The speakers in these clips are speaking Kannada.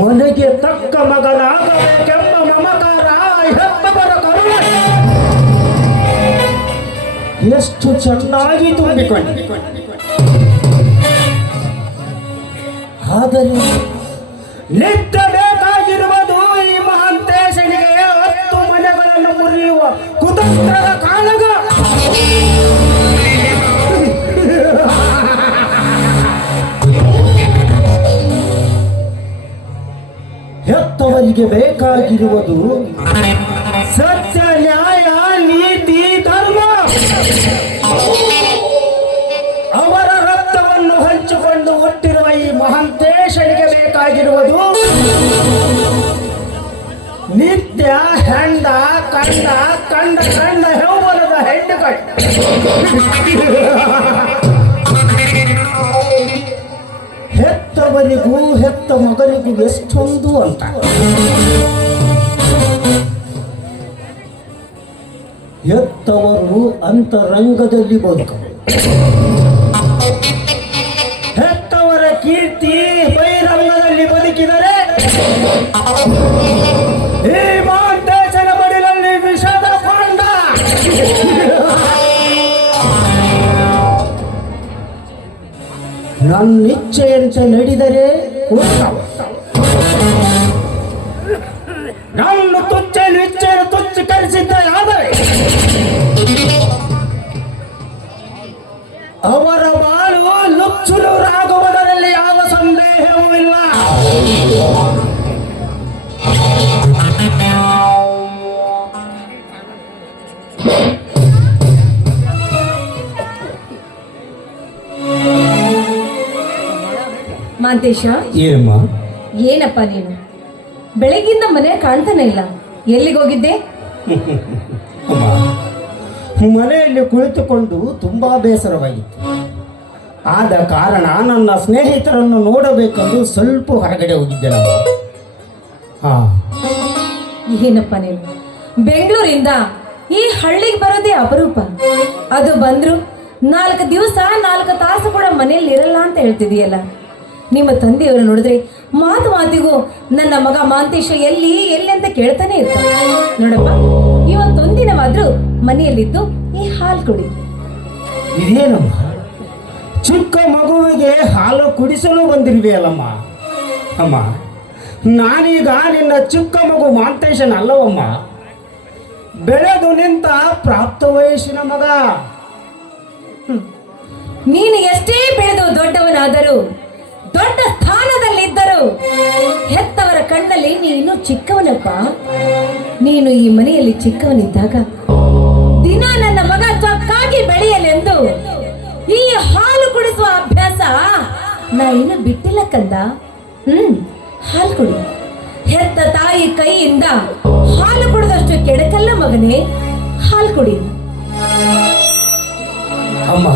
ಮನೆಗೆ ತಕ್ಕ ಮಗನಾಗಬೇಕೆಂಬ ಮಮಕಾರ ಹೆತ್ತವರ ಕರುಣೆ ಎಷ್ಟು ಚೆನ್ನಾಗಿ ತುಂಬಿಕೊಂಡಿದೆ. ಆದರೆ ನಿತ್ಯ ಬೇಕಾಗಿರುವುದು ಈ ಮಹಾಂತೇಶನಿಗೆ 10 ಮನೆಗಳನ್ನು ಮುರಿಯುವ ಕುತಂತ್ರದ ಕಾಳಗ. ಹೆತ್ತವರಿಗೆ ಬೇಕಾಗಿರುವುದು ಸತ್ಯ, ನ್ಯಾಯ, ನೀತಿ, ಧರ್ಮ. ಅವರ ರಕ್ತವನ್ನು ಹಂಚಿಕೊಂಡು ಹುಟ್ಟಿರುವ ಈ ಮಹಾಂತೇಶನಿಗೆ ಬೇಕಾಗಿರುವುದು ನಿತ್ಯ ಹೆಂಡ ಕಂಡ ಕಂಡ ಕಂಡ ಯೌವನದ ಹೆಣ್ಣುಗಳು. ಹೆತ್ತವರಿಗೂ ಹೆತ್ತ ಮಗನಿಗೂ ಎಷ್ಟೊಂದು ಅಂತ. ಹೆತ್ತವರು ಅಂತರಂಗದಲ್ಲಿ ಬದುಕರು. ಹೆತ್ತವರ ಕೀರ್ತಿ ಬಹಿರಂಗದಲ್ಲಿ ಬದುಕಿದರೆ ಈ ಮಹಾಂತೇಶನ ಮಡಿಲಲ್ಲಿ ವಿಷದ ಕೊಂಡ. ನನ್ನಿಚ್ಛೆಯಂತೆ ನಡೆದರೆ ನನ್ನ ತುಚ್ಛ ನಿಶ್ಚಯ ತುಚ್ಛೀಕರಿಸಿದ್ದ ಆದರೆ ಅವರ ಬಾಳು ನುಚ್ಚುನೂರಾಗುವುದರಲ್ಲಿ ಯಾವ ಸಂದೇಹವೂ ಇಲ್ಲ. ಮಾಂತೇಶ, ಏನಮ್ಮ? ಏನಪ್ಪ ನೀನು ಬೆಳಗಿಂದ ಮನೆ ಕಾಣ್ತಾನೆ ಇಲ್ಲ, ಎಲ್ಲಿಗೆ ಹೋಗಿದ್ದೆ? ಮನೆಯಲ್ಲಿ ಕುಳಿತುಕೊಂಡು ತುಂಬಾ ಬೇಸರವಾಗಿತ್ತು. ಆದ ಕಾರಣ ನನ್ನ ಸ್ನೇಹಿತರನ್ನು ನೋಡಬೇಕೆಂದು ಸ್ವಲ್ಪ ಹೊರಗಡೆ ಹೋಗಿದ್ದೆ ನಾವು. ಏನಪ್ಪ ನೀನು ಬೆಂಗಳೂರಿಂದ ಈ ಹಳ್ಳಿಗೆ ಬರೋದೇ ಅಪರೂಪ. ಅದು ಬಂದ್ರು 4 ದಿವಸ 4 ತಾಸು ಕೂಡ ಮನೆಯಲ್ಲಿ ಇರಲ್ಲ ಅಂತ ಹೇಳ್ತಿದೀಯಲ್ಲ. ನಿಮ್ಮ ತಂದೆಯವರು ನೋಡಿದ್ರೆ ಮಾತಿಗೂ ನನ್ನ ಮಗ ಮಾಂತೇಶ ಎಲ್ಲಿ ಎಲ್ಲಿ ಅಂತ ಕೇಳ್ತಾನೆ ಇರ್ತಾರೆ. ನೋಡಪ್ಪ, ಇವತ್ತೊಂದಿನವಾದ್ರೂ ಮನೆಯಲ್ಲಿದ್ದು ಈ ಹಾಲು ಕುಡಿ. ಇದೇನಮ್ಮ, ಚಿಕ್ಕ ಮಗುವಿಗೆ ಹಾಲು ಕುಡಿಸಲು ಬಂದಿರುವೆಯಲ್ಲಮ್ಮ? ಅಮ್ಮ, ನಾನೀಗ ನಿನ್ನ ಚಿಕ್ಕ ಮಗು ಮಾಂತೇಶನ ಅಲ್ಲವಮ್ಮ, ಬೆಳೆದು ನಿಂತ ಪ್ರಾಪ್ತ ವಯಸ್ಸಿನ ಮಗ. ನೀನು ಎಷ್ಟೇ ಬೆಳೆದು ದೊಡ್ಡವನಾದರೂ, ದೊಡ್ಡ ಸ್ಥಾನದಲ್ಲಿದ್ದರು, ಹೆತ್ತವರ ಕಣ್ಣಲ್ಲಿ ನೀನು ಚಿಕ್ಕವನಪ್ಪ. ನೀನು ಈ ಮನೆಯಲ್ಲಿ ಚಿಕ್ಕವನಿದ್ದಾಗ ದಿನ ನನ್ನ ಮಗ ಚೊಕ್ಕಾಗಿ ಬೆಳೆಯಲೆಂದು ಈ ಹಾಲು ಕುಡಿಸುವ ಅಭ್ಯಾಸ ನಾ ಇನ್ನು ಬಿಟ್ಟಿಲ್ಲ ಕಂದ. ಹಾಲು ಕುಡಿ. ಹೆತ್ತ ತಾಯಿ ಕೈಯಿಂದ ಹಾಲು ಕುಡಿದಷ್ಟು ಕೆಡಕಲ್ಲ ಮಗನೇ. ಹಾಲು ಕುಡಿ. ಅಮ್ಮ,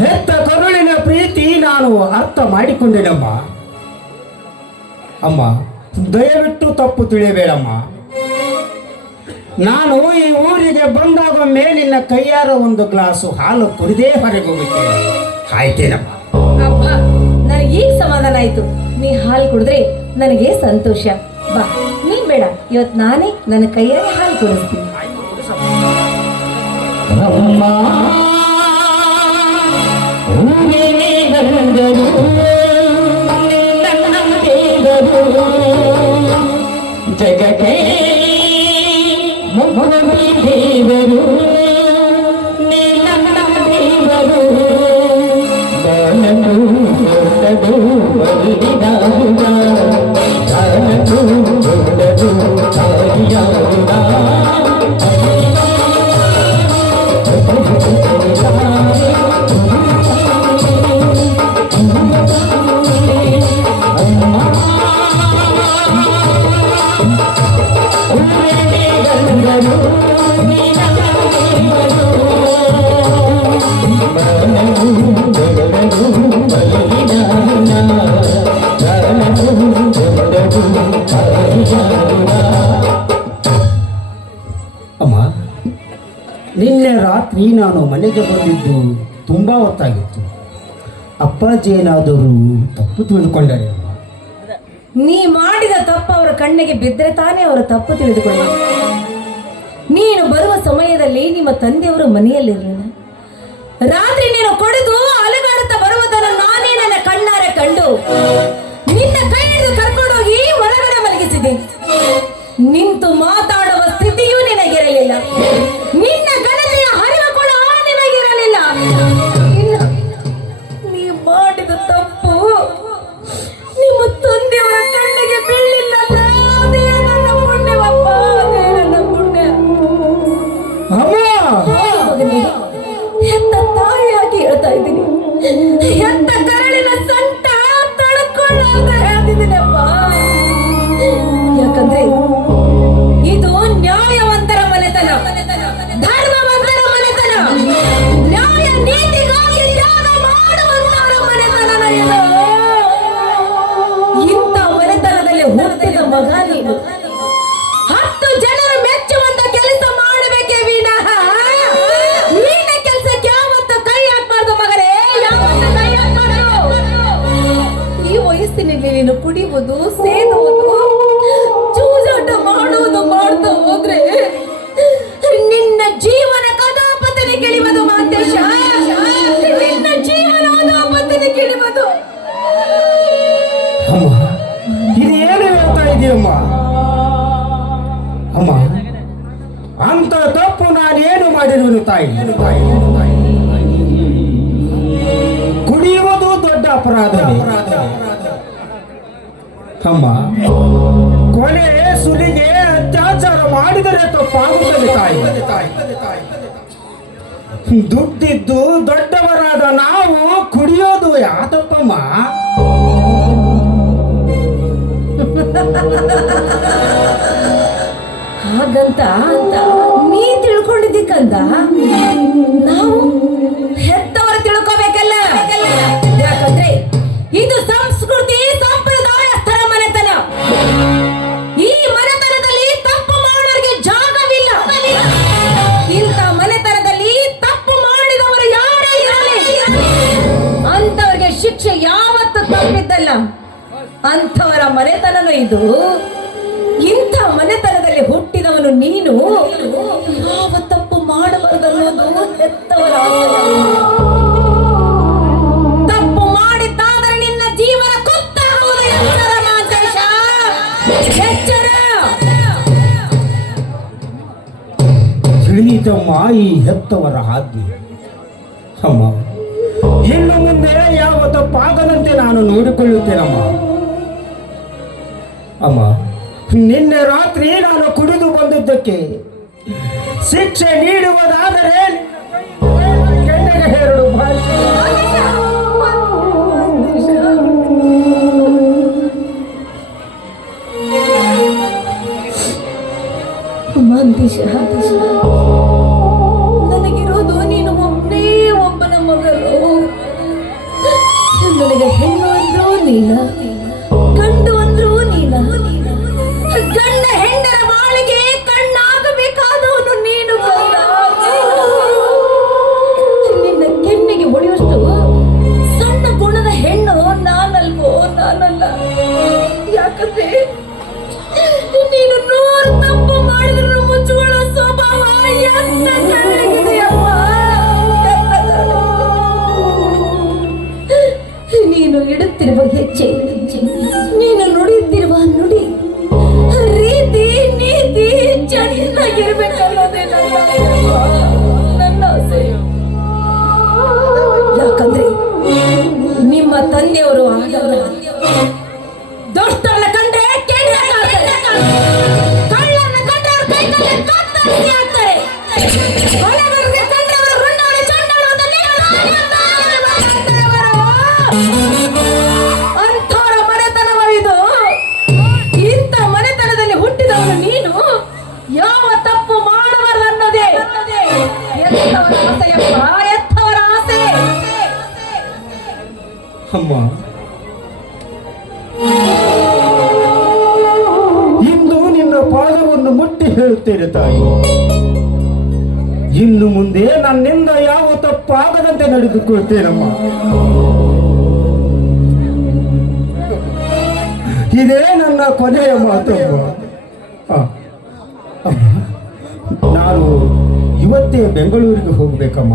ಹೆತ್ತ ಕರುಳಿನ ಪ್ರೀತಿ ನಾನು ಅರ್ಥ ಮಾಡಿಕೊಂಡೆನಮ್ಮ. ಅಮ್ಮ, ದಯವಿಟ್ಟು ತಪ್ಪು ತಿಳಿಯಬೇಡಮ್ಮ. ನಾನು ಈ ಊರಿಗೆ ಬಂದಾಗೊಮ್ಮೆ ನಿನ್ನ ಕೈಯಾರ ಒಂದು ಗ್ಲಾಸು ಹಾಲು ಕುಡಿದೇ ಹೊರಗೆ ಹೋಗುತ್ತೇನೆ. ಆಯ್ತೇನಮ್ಮ? ಅಪ್ಪ, ನನಗೆ ಈಗ ಸಮಾಧಾನ ಆಯ್ತು. ನೀ ಹಾಲು ಕುಡಿದ್ರೆ ನನಗೆ ಸಂತೋಷ. ಬಾ, ನೀ ಬೇಡ, ಇವತ್ತು ನಾನೇ ನನ್ನ ಕೈಯಾರೆ ಹಾಲು ಕುಡಿಸ್ತೀನಿ. ಅಮ್ಮ, ಊರಿನೇ ಗಂಗರು, ನನ್ನ ದೇವರು, ಜಗಕ್ಕೆ ಮುಮ್ಮಡಿ ದೇವರು, ನೀ ನನ್ನ ದೇವರು, ಗಾನನು ದೊಡ್ಡದು ಬಲಿದಾರುಗ, ಗಾನನು ದೊಡ್ಡದು ಕಾರಿಯಾರುಗ. ಅಮ್ಮ, ನಿನ್ನೆ ರಾತ್ರಿ ನಾನು ಮನೆಗೆ ಬಂದಿದ್ದು ತುಂಬ ಹೊತ್ತಾಗಿತ್ತು. ಅಪ್ಪಾಜಿ ಏನಾದರೂ ತಪ್ಪು ತಿಳಿದುಕೊಂಡರೆ? ಅಮ್ಮ, ನೀ ಮಾಡಿದ ತಪ್ಪು ಅವರ ಕಣ್ಣಿಗೆ ಬಿದ್ದರೆ ತಾನೇ ಅವರು ತಪ್ಪು ತಿಳಿದುಕೊಳ್ಳ. ನೀನು ಬರುವ ಸಮಯದಲ್ಲಿ ನಿಮ್ಮ ತಂದೆಯವರು ಮನೆಯಲ್ಲಿರಲಿಲ್ಲ. ರಾತ್ರಿ ನೀನು ಕೊಡೆದು ಅಲುಗಾಡುತ್ತಾ ಬರುವುದನ್ನು ನಾನೇ ನನ್ನ ಕಣ್ಣಾರೆ ಕಂಡು ನಿನ್ನ ಕೈ ಹಿಡಿದು ಕರ್ಕೊಂಡೋಗಿ ಒಳಗಡೆ ಮಲಗಿಸಿದೆ. ನಿಂತು ಮಾತಾಡುವ ಸ್ಥಿತಿಯೂ ನಿನಗಿರಲಿಲ್ಲ. ನಿನ್ನ ಗಣನೆಯ ಹರಿವು ಕೂಡ ನಿನಗಿರಲಿಲ್ಲ. ನೀ ಮಾಡಿದ ತಪ್ಪು ನಿಮ್ಮ ತಂದೆಯವರ ಕಣ್ಣಿಗೆ ಬೀಳಿಲ್ಲ. ಅದೇ ನನ್ನ ಪುಣ್ಯವಪ್ಪ, ಅದೇ ನನ್ನ ಪುಣ್ಯ. ಮಗನೇ, ಹೆತ್ತ ತಾಯಿಯಾಗಿ ಹೇಳ್ತಾ ಇದ್ದೀನಿ. ಹೆತ್ತ ಕರಳಿನ ಸಂಟ ತಡ್ಕೊಳ್ಳೋದ ಹೇಳ್ತಿದ್ದೀನಪ್ಪ. ಯಾಕಂದ್ರೆ ಇದು ನ್ಯಾಯವಂತರ ಮನೆತನ, ಧರ್ಮವಂತರ ಮನೆತನ, ನ್ಯಾಯ ನೀತಿಗಾಗಿ ತ್ಯಾಗ ಮಾಡುವಂತರ ಮನೆತನ ಇದು. ಇಂಥ ಮನೆತನದಲ್ಲಿ ಹುಟ್ಟಿದ ಮಗ ನೀನು. 10 ಜನರು ಮೆಚ್ಚುವಂತ ಕೆಲಸ ಮಾಡಬೇಕೇ ವಿನಃ ನಿನ್ನ ಕೆಲಸಕ್ಕೆ ಯಾವತ್ತು ಕೈ ಹಾಕ್ಬಾರ್ದು ಮಗನೇ, ಯಾವತ್ತು ಕೈ ಹಾಕ್ಬಾರ್ದು. ಈ ವಯಸ್ಸಿನಲ್ಲಿ ನೀನು ಕುಡಿಯುವುದು, ಸೇದುವುದು, ಚೂಜಾಟ ಮಾಡುವುದು ಮಾಡ್ತಾ ಹೋದ್ರೆ ನಿನ್ನ ಜೀವನ ಕದಾಪತನೆ ಕಿಳಿಯುವುದು ಮಾತೇಶ. ನಿನ್ನ ಜೀವನ ಅದಾಪತನೆ ಕಿಳಿಯುವುದು. ಅಮ್ಮ, ಇದೇನು ಹೇಳ್ತಾ ಇದೆಯಮ್ಮ? ಅಮ್ಮ, ಅಂತ ತಪ್ಪು ನಾನೇನು ಮಾಡಿರುವನು ತಾಯಿ? ಕುಡಿಯುವುದು ದೊಡ್ಡ ಅಪರಾಧವೇ? ಅಮ್ಮ, ಕೊಲೆ ಸುಲಿಗೆ ಅತ್ಯಾಚಾರ ಮಾಡಿದರೆ ತಪ್ಪಾಗುತ್ತದೆ ತಾಯಿ. ದುಡ್ಡಿದ್ದು ದೊಡ್ಡವರಾದ ನಾವು ಕುಡಿಯೋದು ಯಾತಪ್ಪಮ್ಮ? ಹಾಗಂತ ನೀ ತಿಳ್ಕೊಂಡಿದ್ದೀಕಂದ ನಾವು ಹೆತ್ತವರು ತಿಳ್ಕೋಬೇಕಲ್ಲ. ಯಾಕಂದ್ರೆ ಇದು ಸಂಸ್ಕೃತಿ ಸಂಪ್ರದಾಯಸ್ಥರ ಮನೆತನ. ಈ ಮನೆತನದಲ್ಲಿ ತಪ್ಪು ಮಾಡೋರಿಗೆ ಜಾಗವಿಲ್ಲ. ಇಂಥ ಮನೆತನದಲ್ಲಿ ತಪ್ಪು ಮಾಡಿದವರು ಯಾರೇ ಇರಲಿ, ಅಂತವರಿಗೆ ಶಿಕ್ಷೆ ಯಾವತ್ತು ತಪ್ಪಿದ್ದಲ್ಲ. ಅಂಥವರ ಮನೆತನನು ಇದು. ಇಂಥ ಮನೆತನದಲ್ಲಿ ಹುಟ್ಟಿದವನು ನೀನು. ಯಾವ ತಪ್ಪು ಮಾಡಬಾರದನ್ನೋದು ಹೆತ್ತವರ ಆಸೆ. ತಪ್ಪು ಮಾಡಿದ್ದಾದರೆ ನಿನ್ನ ಜೀವನ ಕೊತ್ತಾಗುವುದು. ಎಚ್ಚರ ಮಾಂತೇಶ, ಎಚ್ಚರ. ತಿಳಿಯಿತಮ್ಮ ಈ ಹೆತ್ತವರ ಆಜ್ಞೆ. ಅಮ್ಮ, ಇನ್ನು ಮುಂದೆ ಯಾವ ತಪ್ಪಾಗದಂತೆ ನಾನು ನೋಡಿಕೊಳ್ಳುತ್ತೇನಮ್ಮ. ಅಮ್ಮ, ನಿನ್ನೆ ರಾತ್ರಿ ನಾನು ಕುಡಿದು ಬಂದಿದ್ದಕ್ಕೆ ಶಿಕ್ಷೆ ನೀಡುವುದಾದರೆ 2 ಭಾಷೆ. ಅಮ್ಮ, ಮಾಂತೇಶ, ನನಗಿರೋದು ನೀನು ಒಬ್ಬನೇ ಒಬ್ಬನ ಮಗಳು. ನನಗೆ ಹೆಣ್ಣು ಅಂದ್ರೂ ನೀನ, ಗಂಡು ಅಂದ್ರೂ ನೀನ. ಗಂಡ ಹೆಣ್ಣರ ಬಾಳಿಗೆ ಕಣ್ಣಾಗಬೇಕಾದವನು ನೀನು. ನಿನ್ನ ಕೆನ್ನೆಗೆ ಹೊಡೆಯುವಷ್ಟು ಸಣ್ಣ ಗುಣದ ಹೆಣ್ಣು ನಾನಲ್ವೋ, ನಾನಲ್ಲ. ಯಾಕಂದ್ರೆ ನೀನು 100 ತಪ್ಪು ಮಾಡಿದ್ರು ಮುಚ್ಚುಕೊಳ್ಳೋ ಸ್ವಭಾವ ಎಂತ ಕಣ್ಣಿಗಿದೆಯಪ್ಪ. ನೀನು ಇಡುತ್ತಿರುವ ಹೆಜ್ಜೆ, ನೀನು ನುಡಿಯುತ್ತಿರುವ ನುಡಿ, ರೀತಿ ನೀತಿ ಚೆನ್ನಾಗಿರ್ಬೇಕನ್ನೋದೇ ನನ್ನ ಆಸೆ. ಯಾಕಂದ್ರೆ ನಿಮ್ಮ ತಂದೆಯವರು ಆಗಲ್ಲ. ದುಷ್ಟರನ್ನ ಕಂಡ್ರೆ ಕೆಂಡ ಕಾಡ್ತಾರೆ, ಕಳ್ಳರನ್ನ ಕಂಡ್ರೆ ಅವ್ರ ಕೈ ಕಾಲಲ್ಲಿ ಕತ್ತರಿಸಿ ಹಾಕ್ತಾರೆ, ಕೊಲೆಗಾರರನ್ನ ಕಂಡ್ರೆ ಅವರು ಗುಂಡಾವಳಿ ಚಂಡಾಳುವುದನ್ನೇ ಅಂಥವರ ಮನೆತನವ ಇದು. ಇಂಥ ಮನೆತನದಲ್ಲಿ ಹುಟ್ಟಿದವನು ನೀನು. ಯಾವ ತಪ್ಪು ಮಾಡಬಾರದು ಅನ್ನೋದೇ ಎತ್ತವರ ಆಸೆಯಪ್ಪ, ಎತ್ತವರ ಆಸೆ. ಅಮ್ಮ, ಇಂದು ನಿನ್ನ ಪಾದವನ್ನು ಮುಟ್ಟಿ ಹೇಳುತ್ತೇನೆ ತಾಯಿ, ಇನ್ನು ಮುಂದೆ ನನ್ನಿಂದ ಯಾವ ತಪ್ಪಾಗದಂತೆ ನಡೆದುಕೊಳ್ತೇನಮ್ಮ. ಇದೇ ನನ್ನ ಕೊನೆಯ ಮಾತಮ್ಮ. ನಾನು ಇವತ್ತೇ ಬೆಂಗಳೂರಿಗೆ ಹೋಗ್ಬೇಕಮ್ಮ.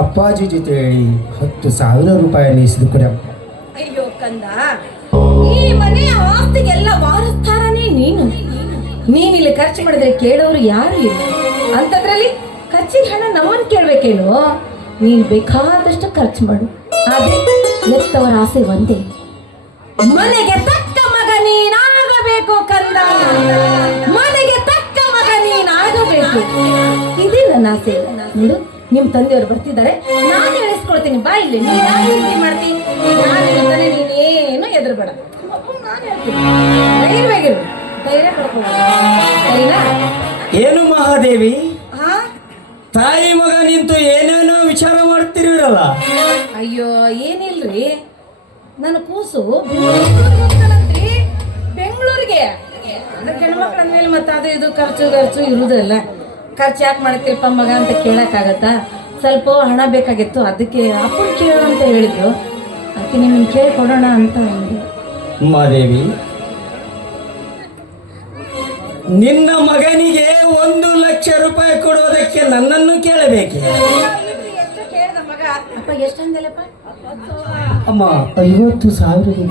ಅಪ್ಪಾಜಿ ಜೊತೆ ಹೇಳಿ 10,000 ರೂಪಾಯಿ ಇಸಿದುಕೊಡ. ಅಯ್ಯೋ ಕಂದ, ಈ ಮನೆಯ ಆಸ್ತಿಗೆಲ್ಲ ವಾರಸ್ದಾರನೇ ನೀನು. ನೀನಿಲ್ಲಿ ಖರ್ಚು ಮಾಡಿದ್ರೆ ಕೇಳೋರು ಯಾರು ಇಲ್ಲ. ಅಂತದ್ರಲ್ಲಿ ಖರ್ಚಿಗೆ ಹಣ ನಮ್ಮನ್ನು ಕೇಳ್ಬೇಕೇನು? ನೀನ್ ಬೇಕಾದಷ್ಟು ಖರ್ಚು ಮಾಡು, ಆದ್ರೆ ಎತ್ತವರ ಆಸೆ ಒಂದೇ, ಮನೆಗೆ ತಕ್ಕ ಮಗ ನೀನಾಗಬೇಕು ಕಂದ. ಮನೆಗೆ ತಕ್ಕ ಮಗ ನೀನಾಗಬೇಕು, ಇದೇ ನನ್ನ ಆಸೆ. ನೋಡು, ನಿಮ್ ತಂದೆಯವರು ಬರ್ತಿದ್ದಾರೆ, ನಾನು ಹೇಳಿಸ್ಕೊಳ್ತೀನಿ. ಬಾ ಇಲ್ಲಿ, ನೀನ್ ಯಾಕೆ ಚಿಂತೆ ಮಾಡ್ತೀನಿ? ನಾನು ಹೇಳ್ತಾನೆ, ನೀನೇನು ಎದುರುಬೇಡ. ನಾನು ಹೇಳ್ತೀನಿ, ಧೈರ್ಯವಾಗಿರು, ಧೈರ್ಯ ಪಡ್ಕೊಳ್ಳ. ಸರಿನಾ? ಏನು ಮಹಾದೇವಿ, ತಾಯಿ ಮಗ ನಿಂತು ಏನೇನೋ ವಿಚಾರ ಮಾಡ್ತಿರುವಿರಲ್ಲ? ಅಯ್ಯೋ ಏನಿಲ್ರಿ, ನನ್ನ ಕೂಸು ಬೆಂಗಳೂರಿಗೆ. ಹೆಣ್ಮಕ್ಳ ಅಂದ್ಮೇಲೆ ಮತ್ತೆ ಅದು ಇದು ಖರ್ಚು ಇರುವುದಲ್ಲ. ಖರ್ಚು ಯಾಕೆ ಮಾಡ್ತೀರಪ್ಪ ಮಗ ಅಂತ ಕೇಳಕ್ಕಾಗತ್ತಾ? ಸ್ವಲ್ಪ ಹಣ ಬೇಕಾಗಿತ್ತು, ಅದಕ್ಕೆ ಅಪ್ಪನ ಕೇಳು ಅಂತ ಹೇಳಿದ್ರು. ಅದಕ್ಕೆ ನಿಮ್ಮನ್ನು ಕೇಳಿಕೊಡೋಣ ಅಂತ ಅಂದೆ. ಮಾದೇವಿ, ನಿನ್ನ ಮಗನಿಗೆ 1,00,000 ರೂಪಾಯಿ ಕೊಡೋದಕ್ಕೆ ನನ್ನನ್ನು ಕೇಳಬೇಕೆ? ಅಪ್ಪ ಎಷ್ಟಂದಲ್ಲಪ್ಪ? ಅಮ್ಮ, 50,000.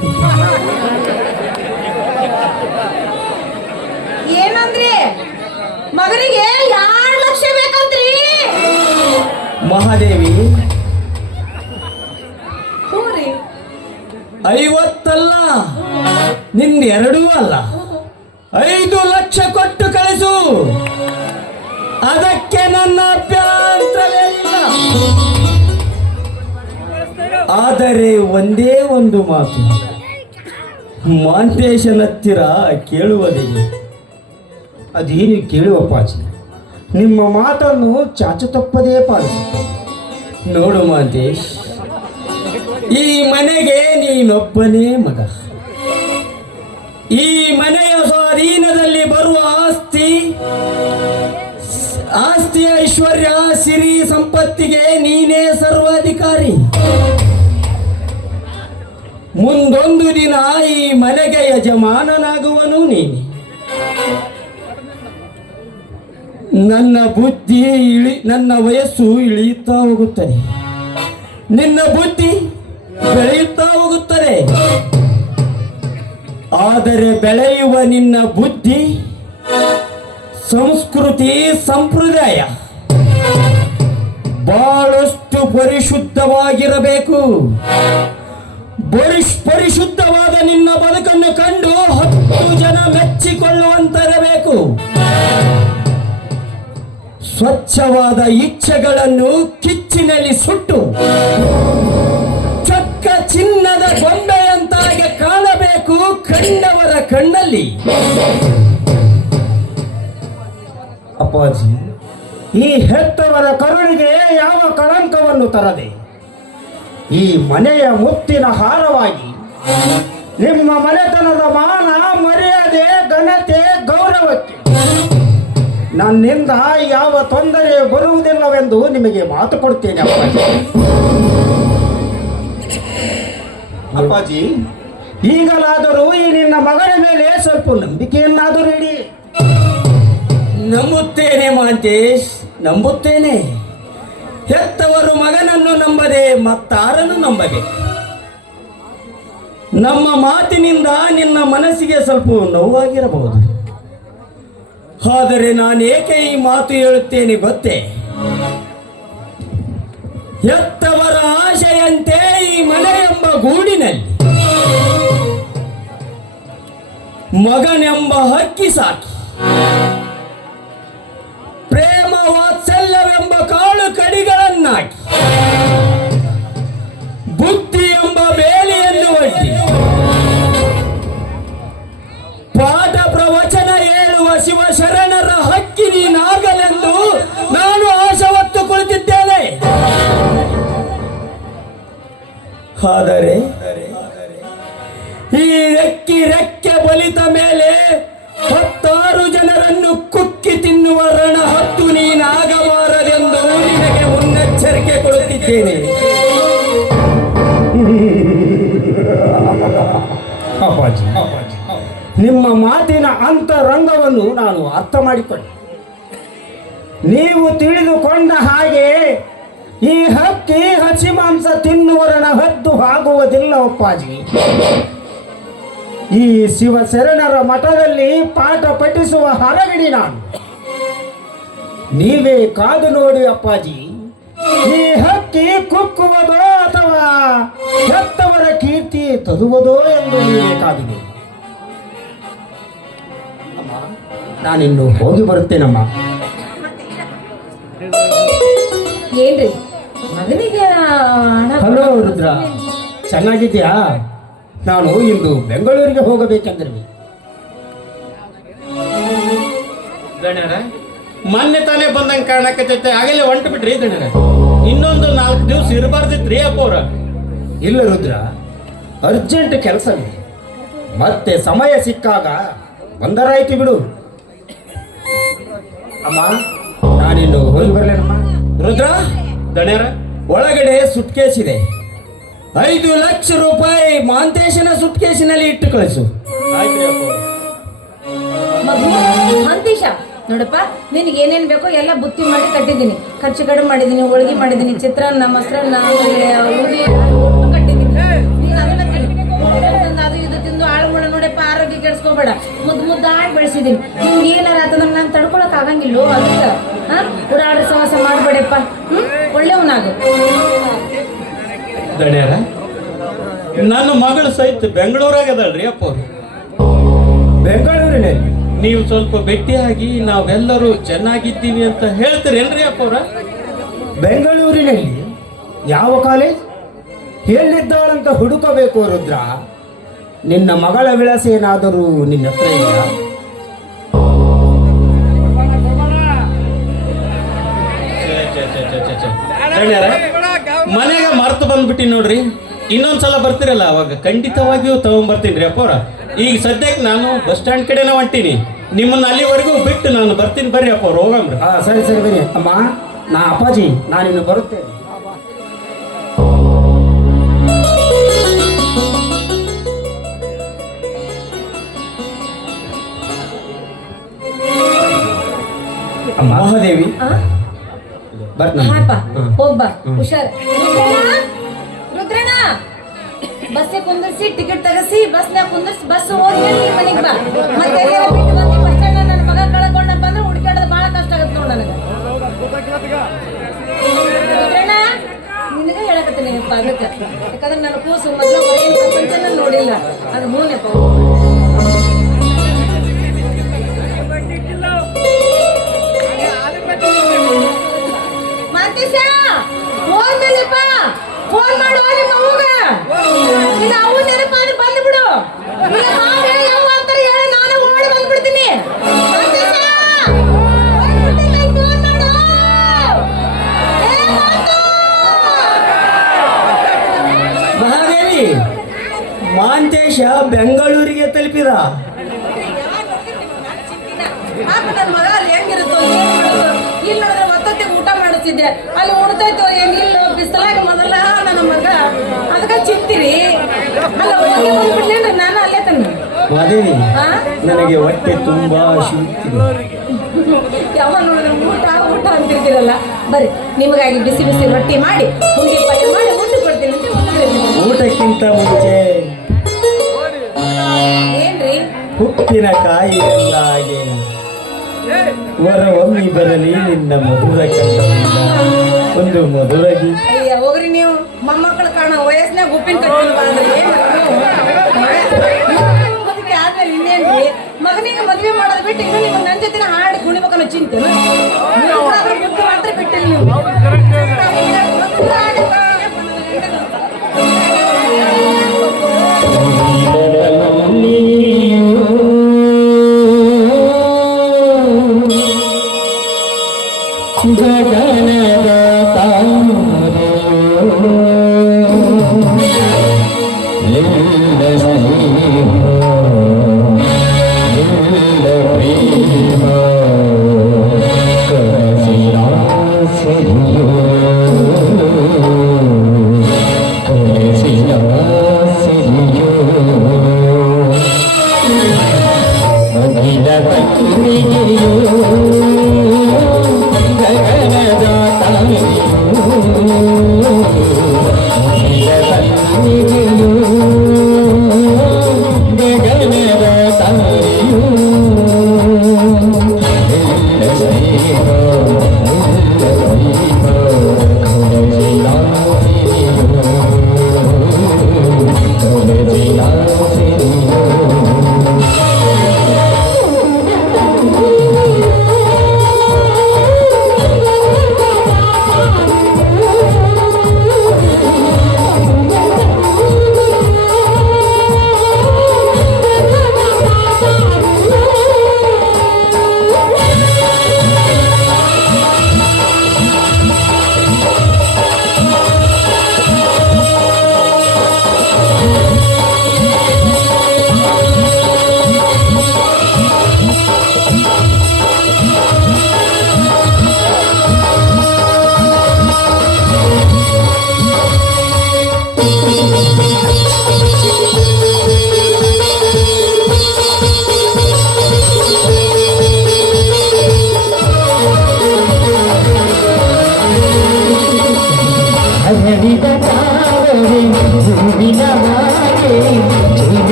ಏನಂದ್ರಿ? ಮಗನಿಗೆ 2 ಲಕ್ಷ ಬೇಕಂತ್ರಿ? ಮಹಾದೇವಿ, 50 ಅಲ್ಲ, ನಿನ್ನ 2 ಅಲ್ಲ, 5 ಲಕ್ಷ ಕೊಟ್ಟು ಕಳಿಸು. ಅದಕ್ಕೆ ನನ್ನ ಅಭ್ಯಂತರವಿಲ್ಲ. ಆದರೆ ಒಂದೇ ಒಂದು ಮಾತು, ಮಾಂತೇಶನ ಹತ್ತಿರ ಕೇಳುವುದಿಲ್ಲ. ಅದೇನು ಕೇಳುವಪ್ಪಾಜಿ, ನಿಮ್ಮ ಮಾತನ್ನು ಚಾಚು ತಪ್ಪದೇ ಪಾಲಿಸಿ. ನೋಡು ಮಾಂತೇಶ್, ಈ ಮನೆಗೆ ನೀನೊಬ್ಬನೇ ಮಗ. ಈ ಮನೆಯ ಸ್ವಾಧೀನದಲ್ಲಿ ಬರುವ ಆಸ್ತಿ ಐಶ್ವರ್ಯ ಸಿರಿ ಸಂಪತ್ತಿಗೆ ನೀನೇ ಸರ್ವಾಧಿಕಾರಿ. ಮುಂದೊಂದು ದಿನ ಈ ಮನೆಗೆ ಯಜಮಾನನಾಗುವನು ನೀನೆ. ನನ್ನ ವಯಸ್ಸು ಇಳಿಯುತ್ತಾ ಹೋಗುತ್ತದೆ, ನಿನ್ನ ಬುದ್ಧಿ ಬೆಳೆಯುತ್ತಾ ಹೋಗುತ್ತದೆ. ಆದರೆ ಬೆಳೆಯುವ ನಿನ್ನ ಬುದ್ಧಿ, ಸಂಸ್ಕೃತಿ, ಸಂಪ್ರದಾಯ ಬಹಳಷ್ಟು ಪರಿಶುದ್ಧವಾಗಿರಬೇಕು. ಪರಿಶುದ್ಧವಾದ ನಿನ್ನ ಬದುಕನ್ನು ಕಂಡು 10 ಜನ ಮೆಚ್ಚಿಕೊಳ್ಳುವಂತಿರಬೇಕು. ಸ್ವಚ್ಛವಾದ ಇಚ್ಛೆಗಳನ್ನು ಕಿಚ್ಚಿನಲ್ಲಿ ಸುಟ್ಟು ಚೊಕ್ಕ ಚಿನ್ನದ ಗೊಂಬೆಯಂತಾಗಿ ಕಾಣಬೇಕು ಕಂಡವರ ಕಣ್ಣಲ್ಲಿ. ಅಪ್ಪಾಜಿ, ಈ ಹೆತ್ತವರ ಕರುಳಿಗೆ ಯಾವ ಕಳಂಕವನ್ನು ತರದೆ ಈ ಮನೆಯ ಮುತ್ತಿನ ಹಾರವಾಗಿ ನಿಮ್ಮ ಮನೆತನದ ಮಾನ ಮರ್ಯಾದೆ ಘನತೆ ಗೌರವಕ್ಕೆ ನನ್ನಿಂದ ಯಾವ ತೊಂದರೆ ಬರುವುದಿಲ್ಲವೆಂದು ನಿಮಗೆ ಮಾತು ಕೊಡ್ತೇನೆ ಅಪ್ಪಾಜಿ. ಅಪ್ಪಾಜಿ, ಈಗಲಾದರೂ ಈ ನಿನ್ನ ಮಗಳ ಮೇಲೆ ಸ್ವಲ್ಪ ನಂಬಿಕೆಯನ್ನಾದರೂ ಇಡಿ. ನಂಬುತ್ತೇನೆ ಮಹಂತೇಶ್, ನಂಬುತ್ತೇನೆ. ಹೆತ್ತವರು ಮಗನನ್ನು ನಂಬದೆ ಮತ್ತಾರನ್ನು ನಂಬದೆ. ನಮ್ಮ ಮಾತಿನಿಂದ ನಿನ್ನ ಮನಸ್ಸಿಗೆ ಸ್ವಲ್ಪ ನೋವಾಗಿರಬಹುದು. ಆದರೆ ನಾನೇಕೆ ಈ ಮಾತು ಹೇಳುತ್ತೇನೆ ಗೊತ್ತೇ? ಹೆತ್ತವರ ಆಶೆಯಂತೆ ಈ ಮನೆ ಎಂಬ ಗೂಡಿನಲ್ಲಿ ಮಗನೆಂಬ ಹಕ್ಕಿ ಸಾಕಿ ಪ್ರೇಮ ವಾತ್ಸಲ್ಯವೆಂಬ ಕಾಳು ಕಡಿಗಳನ್ನಾಕಿ ಬುದ್ಧಿ ಎಂಬ ಬೇಲಿಯನ್ನು ಒಡ್ಡಿ ಪಾಠ ಪ್ರವಚನ ಹೇಳುವ ಶಿವ ಶರಣರ ಹಕ್ಕಿ ನೀನಾಗಲೆಂದು ನಾನು ಆಶೆ ಹೊತ್ತು ಕುಳಿತಿದ್ದೇನೆ. ಆದರೆ ಈ ರೆಕ್ಕೆ ಬಲಿತ ಮೇಲೆ 10 ಜನರನ್ನು ಕುಕ್ಕಿ ತಿನ್ನುವ ರಣ ಹತ್ತು ನೀನಾಗಬಾರದೆಂದು ನಿನಗೆ ಮುನ್ನೆಚ್ಚರಿಕೆ ಕೊಡುತ್ತಿದ್ದೇನೆ. ಅಪ್ಪಾಜಿ, ನಿಮ್ಮ ಮಾತಿನ ಅಂತರಂಗವನ್ನು ನಾನು ಅರ್ಥ ಮಾಡಿಕೊಂಡೆ. ನೀವು ತಿಳಿದುಕೊಂಡ ಹಾಗೆ ಈ ಹಕ್ಕಿ ಹಸಿ ಮಾಂಸ ತಿನ್ನುವರನ ಹದ್ದು ಆಗುವುದಿಲ್ಲ ಅಪ್ಪಾಜಿ. ಈ ಶಿವಶರಣರ ಮಠದಲ್ಲಿ ಪಾಠ ಪಠಿಸುವ ಹರಗಿಡಿ ನಾನು. ನೀವೇ ಕಾದು ನೋಡಿ ಅಪ್ಪಾಜಿ, ಈ ಹಕ್ಕಿ ಕುಕ್ಕುವುದೋ ಅಥವಾ ಹೆತ್ತವರ ಕೀರ್ತಿ ತರುವುದೋ ಎಂದು ನೀವೇ ಕಾದು ನೋಡಿ. ನಾನಿನ್ನು ಹೋಗಿ ಬರುತ್ತೇನಮ್ಮ. ಏನ್ರಿ ಮಗನಿಗೆ ಹಣ ಹಲೋ ರುದ್ರ, ಚೆನ್ನಾಗಿದ್ಯಾ? ನಾನು ಇಂದು ಬೆಂಗಳೂರಿಗೆ ಹೋಗಬೇಕೆಂದ್ರೆ ದಣ್ಯರ ಮೊನ್ನೆ ತಾನೇ ಬಂದಂಗೆ ಕಾಣಕತ್ತೈತೆ, ಆಗಲೇ ಹೊಂಟು ಬಿಟ್ರಿ ದಣ್ಯರ. ಇನ್ನೊಂದು 4 ದಿವಸ ಇರಬಾರ್ದಿತ್ರಿ ಅಪ್ಪ ಅವ್ರ. ಇಲ್ಲ ರುದ್ರ, ಅರ್ಜೆಂಟ್ ಕೆಲಸವಿದೆ. ಮತ್ತೆ ಸಮಯ ಸಿಕ್ಕಾಗ ಬಂದರಾಯ್ತು ಬಿಡು. ಅಮ್ಮ, ನಾನಿನ್ನು ಹೋಗಿ ಬರಲೇನಮ್ಮ. ರುದ್ರ, ದಣ್ಯರ ಒಳಗಡೆ ಸುಟ್ಕೇಸ್ ಇದೆ. 5 ಲಕ್ಷ ರೂಪಾಯಿ ಮಹಾಂತೇಶನ ಸುಟ್ಕೇಸಿನಲ್ಲಿ ಇಟ್ಟು ಕಳಿಸು. ಆಯ್ತು ಅಪ್ಪ. ಮಗು ಹಂತೀಶ, ನೋಡಪ್ಪ, ನಿನಗೆ ಏನೇನು ಬೇಕೋ ಎಲ್ಲ ಬುತ್ತಿ ಮಾಡಿ ಕಟ್ಟಿದ್ದೀನಿ. ಖರ್ಚು ಕಡಿಮೆ ಮಾಡಿದ್ದೀನಿ, ಹೋಳಿಗೆ ಮಾಡಿದ್ದೀನಿ, ಚಿತ್ರಾನ್ನ, ಮೊಸರನ್ನ, ಉಡಿ ಒಟ್ಟು ಕಟ್ಟಿದ್ದೀನಿ. ನೀನು ಅದನ್ನ ತಿನ್ನು. ಅದು ಇದು ತಿಂದು ಆಳುಗಳ ನೋಡಪ್ಪ, ಆರೋಗ್ಯ ಕೆಡಿಸ್ಕೋಬೇಡ. ಮುದ್ದಾಗಿ ಬೆಳೆಸಿದ್ದೀನಿ. ನಿಮ್ಗೆ ಏನಾರ ಆತಂದ್ರೆ ನಾನು ತಡ್ಕೊಳಕ್ ಆಗಂಗಿಲ್ಲೋ, ಅದಕ್ಕೆ ಉಡಾಡ ಸವಾಸ ಮಾಡಬೇಡಪ್ಪ. ಒಳ್ಳೆಯವನಾಗು. ದಣ್ಯರ, ನನ್ನ ಮಗಳು ಸಹಿತ ಬೆಂಗಳೂರಾಗ ಅದಲ್ರಿ ಅಪ್ಪ ಅವ್ರು. ಬೆಂಗಳೂರಿನಲ್ಲಿ ನೀವು ಸ್ವಲ್ಪ ಭೇಟಿಯಾಗಿ ನಾವೆಲ್ಲರೂ ಚೆನ್ನಾಗಿದ್ದೀವಿ ಅಂತ ಹೇಳ್ತೀರೇನ್ರಿ ಅಪ್ಪ ಅವ್ರ? ಬೆಂಗಳೂರಿನಲ್ಲಿ ಯಾವ ಕಾಲೇಜ್ ಎಲ್ಲಿದ್ದಾಳಂತ ಹುಡುಕಬೇಕು ರುದ್ರ. ನಿನ್ನ ಮಗಳ ವಿಳಾಸ ಏನಾದರೂ ನಿನ್ನ ಹತ್ರ ಇದೆಯಾ? ಮನೆಗ ಮರ್ತು ಬಂದ್ಬಿಟ್ಟಿ ನೋಡ್ರಿ. ಇನ್ನೊಂದ್ಸಲ ಬರ್ತೀರಲ್ಲ ಅವಾಗ ಖಂಡಿತವಾಗಿಯೂ ತಗೊಂಡ್ಬರ್ತೀನಿ ರೀ ಅಪ್ಪವ್ರ. ಈಗ ಸದ್ಯಕ್ಕೆ ನಾನು ಬಸ್ ಸ್ಟ್ಯಾಂಡ್ ಕಡೆನೇ ಹೊಂಟೀನಿ. ನಿಮ್ಮನ್ನ ಅಲ್ಲಿವರೆಗೂ ಬಿಟ್ಟು ನಾನು ಬರ್ತೀನಿ, ಬರ್ರಿ ಅಪ್ಪವ್ರು, ಹೋಗಮ್ರಿ. ಸರಿ ಸರಿ ಬನ್ನಿ ಅಮ್ಮ. ಅಪ್ಪಾಜಿ, ನಾನಿನ್ನು ಬರುತ್ತೇನೆ. ಅಮ್ಮ ಮಹಾದೇವಿ, ಹಾಪ ಹೋಗ್ಬಾ, ಹುಷಾರ್. ರುದ್ರಣ್ಣ, ಬಸ್ಸಿಗೆ ಕುಂದಿರ್ಸಿ, ಟಿಕೆಟ್ ತಗಸಿ, ಬಸ್ನಾಗ ಕುಂದಿರ್ಸಿ, ಬಸ್ ಹೋದ್ಮೇಲೆ ನೀ ಮನೆಗೆ ಬಾ. ಮತ್ತೆ ಬಿಟ್ಟು ಬಂದು ಬಸ್ ಸ್ಟ್ಯಾಂಡ್ ನನ್ನ ಮಗ ಕಳ್ಕೊಂಡಪ್ಪ ಅಂದ್ರೆ ಹುಡುಕಾಡೋದು ಭಾಳ ಕಷ್ಟ ಆಗತ್ತೆ ನೋಡು ನನಗೆ. ರುದ್ರಣ್ಣ, ನಿನಗೆ ಹೇಳಕತ್ತೀನಿ ಅದಕ್ಕೆ. ಯಾಕಂದ್ರೆ ನನ್ನ ಕೂಸು ಮೊದಲು ಹೊರಗಿನ ಪ್ರಪಂಚನ ನೋಡಿಲ್ಲ. ಅದು ಹೂನೆಪ್ಪ. ಹೋದ್ಮೇಲೆಪ್ಪ ಫೋನ್ ಮಾಡು ನಿಮ್ಮ ಅವ್ಗ. ಇಲ್ಲ ಅವು ನೆನಪಾದ್ರೆ ಬಂದ್ಬಿಡು. ಇಲ್ಲ ಮಾವ ಯಾವ ಅಂತಾರೆ ಹೇಳಿ ನಾನು ಓಡಿ ಬಂದ್ಬಿಡ್ತೀನಿ. ಬೆಂಗಳೂರಿಗೆ ತಲುಪಿದ. ನನ್ನ ಮಗ ಅಲ್ಲಿ ಹೆಂಗಿರುತ್ತೋ ಏನ್ ಮಾಡುತ್ತೋ ಇಲ್ಲಿ ನೋಡಿದ್ರೆ ಒತ್ತೊತ್ತೆ ಊಟ ಮಾಡುತ್ತಿದ್ದೆ ಅಲ್ಲಿ ಉಣ್ತೈತೋ ಏನ್ ಇಲ್ಲ ಬಿಸಿಲಾಗ ಮೊದಲ ನನ್ನ ಮಗ ಅದಕ್ಕೆ ಚಿಂತೀರಿ ಅಲ್ಲ ಹೋಗಿ ಬಂದ್ಬಿಡ್ಲೇನ್ರಿ ನಾನು ಅಲ್ಲೇ ತನ್ನಿ ಮಾದೇವಿ, ನನಗೆ ಹೊಟ್ಟೆ ತುಂಬಾ ಹಸಿಯುತ್ತಿದೆ. ಯಾವಾಗ ನೋಡಿದ್ರೆ ಊಟ ಊಟ ಅಂತಿರ್ತೀರಲ್ಲ, ಬರ್ರಿ ನಿಮಗಾಗಿ ಬಿಸಿ ಬಿಸಿ ರೊಟ್ಟಿ ಮಾಡಿ ಉಂಡಿ ಪಲ್ಯ ಮಾಡಿ ಉಂಡು ಕೊಡ್ತೀನಿ ಅಂತ ಹೋಗ್ತಿರ್ತೀನಿ. ಊಟಕ್ಕಿಂತ ಮುಂಚೆ ಏನ್ರಿ ಉಪ್ಪಿನಕಾಯಿ ಎಲ್ಲ ಹಾಗೆ ಹೊರೊಮ್ಮಿ ಬರಲಿ ನಿನ್ನ ಮಧುರ ಕಂಠದಿಂದ ಒಂದು ಮಧುರ ಗೀತೆ. ಅಯ್ಯ ಹೋಗ್ರಿ ನೀವು ಮೊಮ್ಮಕ್ಕಳು ಕಾಣೋ ವಯಸ್ಸಿನಾಗ ಉಪ್ಪಿನ ಕಟ್ಟಿಲ್ವಾ ಅಂದ್ರೆ ಏನು ಮದುವೆ ಆದ್ಮೇಲೆ ಇನ್ನೇನ್ರಿ ಮಗನಿಗೆ ಮದುವೆ ಮಾಡೋದು ಬಿಟ್ಟು ಇನ್ನು ನೀವು ನನ್ನ ಜೊತೆ ಹಾಡಿ ಕುಣಿಬೇಕನ್ನೋ ಚಿಂತೆ ಮಾತ್ರ ಬಿಟ್ಟಿಲ್ಲ ನೀವು. ಗಗನದ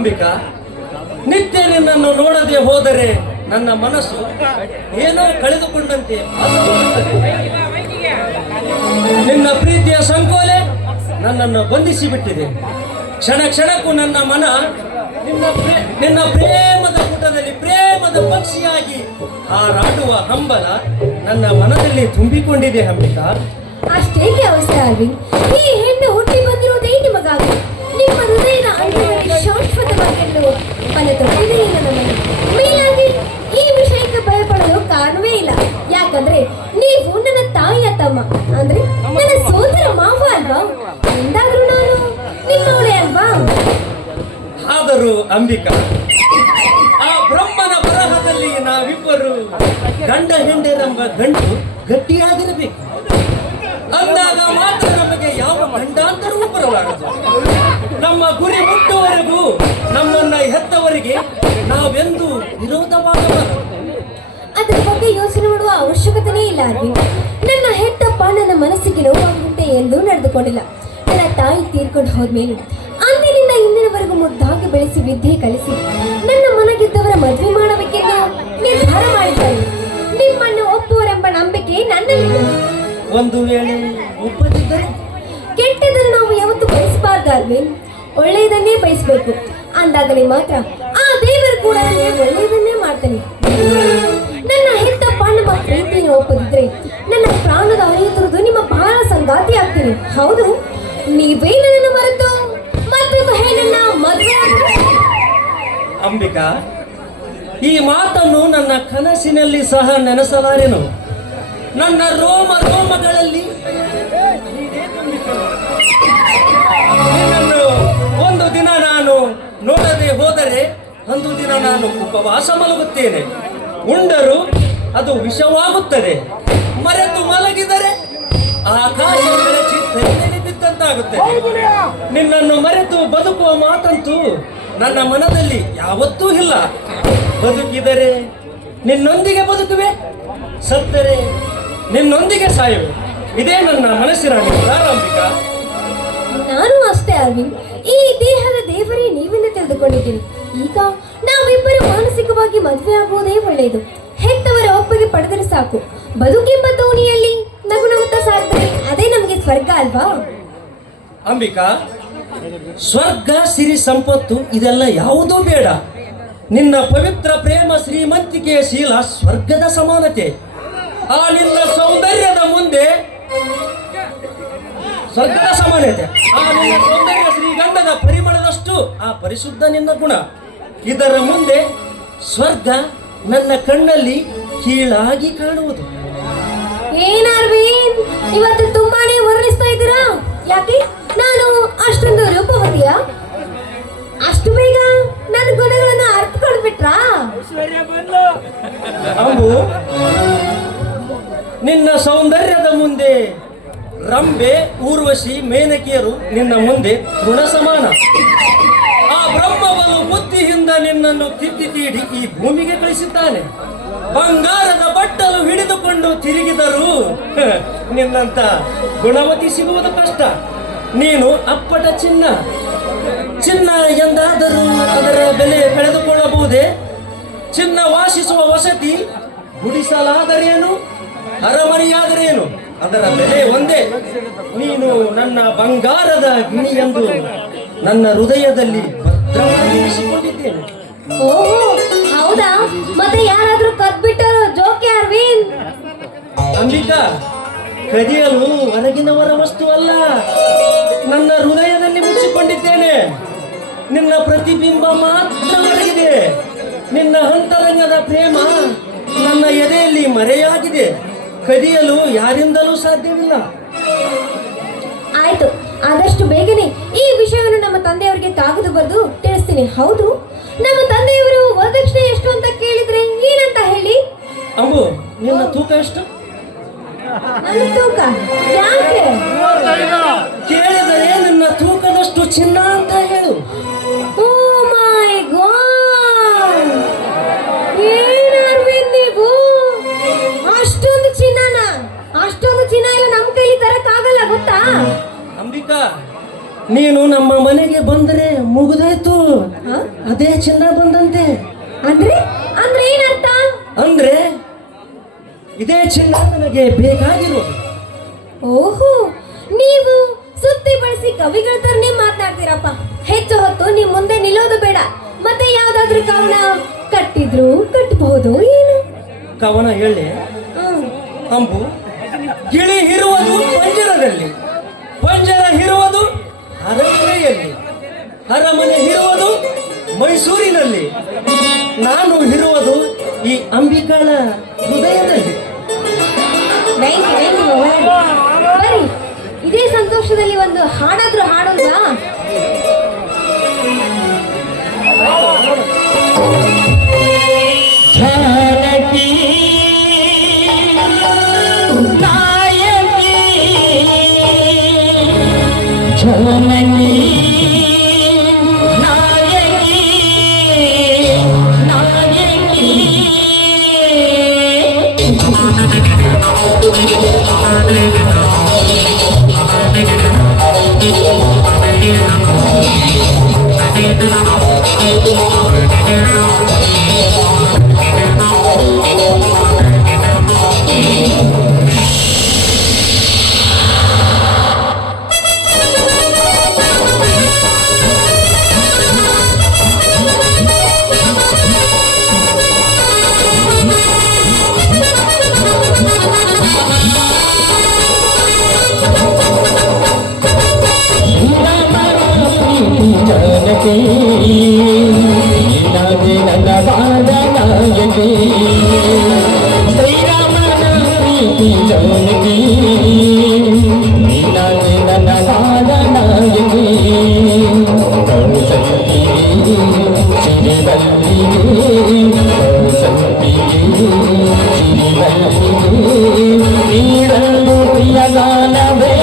ಅಂಬಿಕಾ, ನಿತ್ಯ ನಿನ್ನನ್ನು ನೋಡದೆ ಹೋದರೆ ನನ್ನ ಮನಸ್ಸು ಏನೋ ಕಳೆದುಕೊಂಡಂತೆ ಭಾಸವಾಗುತ್ತದೆ. ನಿನ್ನ ಪ್ರೀತಿಯ ಸಂಕೋಲೆ ನನ್ನನ್ನು ಬಂಧಿಸಿ ಬಿಟ್ಟಿದೆ. ಕ್ಷಣ ಕ್ಷಣಕ್ಕೂ ನನ್ನ ಮನ ನಿನ್ನ ಪ್ರೇಮದ ಪುಟದಲ್ಲಿ ಪ್ರೇಮದ ಪಕ್ಷಿಯಾಗಿ ಹಾರಾಡುವ ಹಂಬಲ ನನ್ನ ಮನದಲ್ಲಿ ತುಂಬಿಕೊಂಡಿದೆ ಅಂಬಿಕಾ. ಅಷ್ಟೇಕೆ ಅವಸ್ಥೆ ಅರವಿಂದ್? ಈ ಹೆಣ್ಣು ಹುಟ್ಟಿ ಬಂದಿರುವುದೇ ನಿಮಗಾಗಿ. ನಿಮ್ಮ ಹೃದಯದ ಅಂಗದಲ್ಲಿ ಶಾಶ್ವತವಾಗಿರಲು ಫಲ ತೊಟ್ಟಿದೆ ನನ್ನ ಮನೆ. ಮೇಲಾಗಿ ಈ ವಿಷಯಕ್ಕೆ ಭಯಪಡಲು ಕಾರಣವೇ ಇಲ್ಲ. ಯಾಕಂದ್ರೆ ನೀವು ನನ್ನ ತಾಯಿಯ ತಮ್ಮ, ಅಂದ್ರೆ ನನ್ನ ಸೋದರ ಮಾವ ಅಲ್ವಾ? ಎಂದಾದ್ರೂ ನಾನು ನಿಮ್ಮವಳೇ ಅಲ್ವಾ? ಆದರೂ ಅಂಬಿಕಾ, ಆ ಬ್ರಹ್ಮನ ಬರಹದಲ್ಲಿ ನಾವಿಬ್ಬರು ಗಂಡ ಹೆಂಡರೆಂಬ ಗಂಟು ಗಟ್ಟಿಯಾಗಿರಬೇಕು. ಅಂದಾಗ ಮಾತ್ರ ನಮಗೆ ಯಾವ ಗಂಡಾಂತರವೂ ಬರಲಾಗದು. ನಮ್ಮ ಗುರಿ ಮುಟ್ಟುವರೆಗೂ ನಮ್ಮನ್ನ ಹೆತ್ತವರಿಗೆ ನಾವೆಂದು ವಿರೋಧವಾಗಬಾರದು. ಅದ್ರ ಬಗ್ಗೆ ಯೋಚನೆ ಮಾಡುವ ಅವಶ್ಯಕತೆನೇ ಇಲ್ಲ ಅರವಿಂದ್. ನನ್ನ ಹೆತ್ತಪ್ಪ ನನ್ನ ಮನಸ್ಸಿಗೆ ನೋವಾಗುವಂತೆ ಎಂದೂ ನಡೆದುಕೊಂಡಿಲ್ಲ. ನನ್ನ ತಾಯಿ ತೀರ್ಕೊಂಡು ಹೋದ್ಮೇಲೆ ಅಂದಿನಿಂದ ಇಂದಿನವರೆಗೂ ಮುದ್ದಾಗಿ ಬೆಳೆಸಿ ವಿದ್ಯೆ ಕಲಿಸಿ ನನ್ನ ಮನಗಿದ್ದವರ ಮದುವೆ ಮಾಡಬೇಕೆಂದು ನಿರ್ಧಾರ ಮಾಡಿದ್ದಾರೆ. ನಿಮ್ಮನ್ನು ಒಪ್ಪುವರೆಂಬ ನಂಬಿಕೆ ನನ್ನಲ್ಲಿದೆ. ಒಂದು ವೇಳೆ ಒಪ್ಪದಿದ್ದರೆ ಕೆಟ್ಟದನ್ನು ನಾವು ಯಾವತ್ತೂ ಬಯಸಬಾರ್ದು ಅರವಿಂದ್. ಒಳ್ಳೆಯದನ್ನೇ ಬಯಸಬೇಕು. ಅಂದಾಗಲೇ ಮಾತ್ರ ಆ ದೇವರು ಕೂಡ ನನಗೆ ಒಳ್ಳೆಯದನ್ನೇ ಮಾಡ್ತಾನೆ. ನನ್ನ ಹೆತ್ತಪ್ಪ ನಮ್ಮ ಪ್ರೀತಿಯನ್ನು ಒಪ್ಪದಿದ್ರೆ ನನ್ನ ಪ್ರಾಣದ ಹರಿಯುತ್ತಿರುವುದು ನಿಮ್ಮ ಬಹಳ ಸಂಗಾತಿ ಆಗ್ತೀನಿ. ಹೌದು, ನೀವೇ ನನ್ನನ್ನು ಮರೆತು ಮತ್ತೊಂದು ಹೆಣ್ಣನ್ನ ಮದುವೆ ಅಂಬಿಕಾ, ಈ ಮಾತನ್ನು ನನ್ನ ಕನಸಿನಲ್ಲಿ ಸಹ ನೆನೆಸಲಾರೆನು. ನನ್ನ ರೋಮ ರೋಮಗಳಲ್ಲಿ ನಿನ್ನನ್ನು ಒಂದು ದಿನ ನಾನು ನೋಡದೆ ಹೋದರೆ ಒಂದು ದಿನ ನಾನು ಉಪವಾಸ ಮಲಗುತ್ತೇನೆ. ಉಂಡರೂ ಅದು ವಿಷವಾಗುತ್ತದೆ. ಮರೆತು ಮಲಗಿದರೆ ಆಕಾಶ ಬಿದ್ದಂತಾಗುತ್ತದೆ. ನಿನ್ನನ್ನು ಮರೆತು ಬದುಕುವ ಮಾತಂತೂ ನನ್ನ ಮನದಲ್ಲಿ ಯಾವತ್ತೂ ಇಲ್ಲ. ಬದುಕಿದರೆ ನಿನ್ನೊಂದಿಗೆ ಬದುಕುವೆ, ಸತ್ತರೆ ನಿನ್ನೊಂದಿಗೆ ಸಾಯುವೆ. ಇದೇ ನನ್ನ ಮನಸ್ಸಿನ ನಿರ್ಧಾರ ಅಂಬಿಕಾ. ನಾನು ಅಷ್ಟೇ ಅರವಿಂದ್. ಈ ದೇಹದ ದೇವರೇ ನೀವೆಂದು ತಿಳಿದುಕೊಂಡಿದ್ದೀನಿ. ಈಗ ನಾವಿಬ್ಬರು ಮಾನಸಿಕವಾಗಿ ಮದುವೆ ಆಗುವುದೇ ಒಳ್ಳೆಯದು. ಹೆತ್ತವರ ಒಪ್ಪಿಗೆ ಪಡೆದರೆ ಸಾಕು. ಬದುಕೆಂಬ ದೋಣಿಯಲ್ಲಿ ನಗು ನಗುತ್ತಾ ಸಾಗಿದರೆ ಅದೇ ನಮಗೆ ಸ್ವರ್ಗ ಅಲ್ವಾ? ಅಂಬಿಕಾ, ಸ್ವರ್ಗ ಸಿರಿ ಸಂಪತ್ತು ಇದೆಲ್ಲ ಯಾವುದೂ ಬೇಡ. ನಿನ್ನ ಪವಿತ್ರ ಪ್ರೇಮ ಶ್ರೀಮಂತಿಕೆಯ ಶೀಲ ಸ್ವರ್ಗದ ಸಮಾನತೆ. ಆ ನಿನ್ನ ಸೌಂದರ್ಯದ ಮುಂದೆ ಸ್ವರ್ಗದ ಸಮಾನತೆ. ಆ ನಿನ್ನ ಸೌಂದರ್ಯ ಶ್ರೀಗಂಧದ ಪರಿಮಳದಷ್ಟು ಆ ಪರಿಶುದ್ಧ ನಿನ್ನ ಗುಣ. ಇದರ ಮುಂದೆ ಸ್ವರ್ಗ ನನ್ನ ಕಣ್ಣಲ್ಲಿ ಕೀಳಾಗಿ ಕಾಣುವುದು. ಏನ್ ಅರವಿಂದ್, ಇವತ್ತು ತುಂಬಾನೇ ವರ್ಣಿಸ್ತಾ ಇದ್ದೀರಾ? ಯಾಕೆ? ನಾನು ಅಷ್ಟೊಂದು ರೂಪವತಿಯ? ಅಷ್ಟು ಬೇಗ ನನ್ನ ಗುಣಗಳನ್ನು ಅರ್ಥಕೊಂಡ್ಬಿಟ್ರಾ? ಅಂಬು, ನಿನ್ನ ಸೌಂದರ್ಯದ ಮುಂದೆ ರಂಬೆ, ಊರ್ವಶಿ, ಮೇನಕಿಯರು ನಿನ್ನ ಮುಂದೆ ಗುಣ ಸಮಾನ. ಆ ಬ್ರಹ್ಮವನ್ನು ಬುದ್ಧಿಯಿಂದ ನಿನ್ನನ್ನು ತಿದ್ದಿ ತೀಡಿ ಈ ಭೂಮಿಗೆ ಕಳಿಸಿದ್ದಾನೆ. ಬಂಗಾರದ ಬಟ್ಟಲು ಹಿಡಿದುಕೊಂಡು ತಿರುಗಿದರೂ ನಿನ್ನಂತ ಗುಣವತಿ ಸಿಗುವುದು ಕಷ್ಟ. ನೀನು ಅಪ್ಪಟ ಚಿನ್ನ. ಚಿನ್ನ ಎಂದಾದರೂ ಅದರ ಬೆಲೆ ಕಳೆದುಕೊಳ್ಳಬಹುದೇ? ಚಿನ್ನ ವಾಸಿಸುವ ವಸತಿ ಗುಡಿಸಲಾದರೇನು, ಅರಮನೆಯಾದರೇನು, ಅದರ ಬೆಲೆ ಒಂದೇ. ನೀನು ನನ್ನ ಬಂಗಾರದ ಗಿಣಿ ಎಂದು ನನ್ನ ಹೃದಯದಲ್ಲಿ ಭದ್ರವಾಗಿರಿಸಿಕೊಂಡಿದ್ದೇನೆ. ಓಹೋ, ಹೌದಾ? ಮತ್ತೆ ಯಾರಾದ್ರೂ ಕದ್ಬಿಟ್ಟರು ಜೋಕೆ ಅರವಿಂದ್? ಅಂಬಿಕಾ, ಕದಿಯಲು ಹೊರಗಿನವರ ವಸ್ತು ಅಲ್ಲ, ನನ್ನ ಹೃದಯದಲ್ಲಿ ಮುಚ್ಚಿಕೊಂಡಿದ್ದೇನೆ. ನಿನ್ನ ಪ್ರತಿಬಿಂಬ ಮಾತ್ರ ಹೊರಗಿದೆ. ನಿನ್ನ ಅಂತರಂಗದ ಪ್ರೇಮ ನನ್ನ ಎದೆಯಲ್ಲಿ ಮರೆಯಾಗಿದೆ. ಕದಿಯಲು ಯಾರಿಂದಲೂ ಸಾಧ್ಯವಿಲ್ಲ. ಆಯ್ತು, ಆದಷ್ಟು ಬೇಗನೆ ಈ ವಿಷಯವನ್ನು ನಮ್ಮ ತಂದೆಯವರಿಗೆ ಕಾಗದ ಬರೆದು ತಿಳಿಸ್ತೀನಿ. ಹೌದು, ನಮ್ಮ ತಂದೆಯವರು ವರದಕ್ಷಿಣೆ ಎಷ್ಟು ಅಂತ ಕೇಳಿದ್ರೆ ಏನಂತ ಹೇಳಿ? ಅಂಬು, ನಿನ್ನ ತೂಕ ಎಷ್ಟು? ನನ್ನ ತೂಕ ಯಾಕೆ ಕೇಳಿದರೆ ನಿನ್ನ ತೂಕದಷ್ಟು ಚಿನ್ನ ಅಂತ ಹೇಳು. ಓ ಮೈ ಗಾಡ್, ಏನ್ ಅರವಿಂದ್ ನೀವು ಅಷ್ಟೊಂದು ಚಿನ್ನನ? ಅಷ್ಟೊಂದು ಚಿನ್ನ ಎಲ್ಲ ನಮ್ಮ ಕೈಲಿ ತರಕ್ಕಾಗಲ್ಲ, ಗೊತ್ತಾ? ಅಂಬಿಕಾ, ನೀನು ನಮ್ಮ ಮನೆಗೆ ಬಂದರೆ ಮುಗಿದಾಯ್ತು. ಹ? ಅದೇ ಚಿನ್ನ ಬಂದಂತೆ. ಅಂದ್ರೆ ಅಂದ್ರೆ ಏನಂತ? ಅಂದ್ರೆ ಇದೇ ಚಿನ್ನ ನನಗೆ ಬೇಕಾಗಿರೋದು. ಓಹೋ, ನೀವು ಸುತ್ತಿ ಬಳಸಿ ಕವಿಗಳ ತರನೇ ಮಾತನಾಡ್ತೀರಪ್ಪ. ಹೆಚ್ಚು ಹೊತ್ತು ನಿಮ್ ಮುಂದೆ ನಿಲ್ಲೋದು ಬೇಡ. ಮತ್ತೆ ಯಾವ್ದಾದ್ರು ಕವನ ಕಟ್ಟಿದ್ರು ಕಟ್ಟಬಹುದು ಏನು? ಕವನ ಹೇಳಿ. ಹ್ಮ್. ಅಂಬು, ಗಿಳಿ ಇರುವುದು ಪಂಜರದಲ್ಲಿ, ಪಂಜರ ಇರುವುದು ಅರಮನೆಯಲ್ಲಿ, ಅರಮನೆ ಇರುವುದು ಮೈಸೂರಿನಲ್ಲಿ, ನಾನು ಇರುವುದು ಈ ಅಂಬಿಕಾಳ ಹೃದಯದಲ್ಲಿ. ಬನ್ನಿ, ಇದೇ ಸಂತೋಷದಲ್ಲಿ ಒಂದು ಹಾಡಾದ್ರೂ ಹಾಡೋಲ್ವಾ? ಜಾನಕಿ ನಾಯಕಿ ಜಾನಕಿ ನಾಯಕಿ ನಾಯಕಿ ಜಾನಕಿ ನಾನೇ ನನ್ನ ಬಾಲನಾಯಕಿ, ಶ್ರೀರಾಮನ ಪ್ರೀತಿ ಜಾನಕಿ ನಾನೇ ನನ್ನ ಬಾಲನಾಯಕಿ. ಕೌಸಲ್ಯೆ ಸಿರಿವಲ್ಲಿಗೆ, ಕೌಸಲ್ಯೆ ಸಿರಿವಲ್ಲಿಗೆ ನೀಡಲು ಪ್ರಿಯಗಾನವೇ.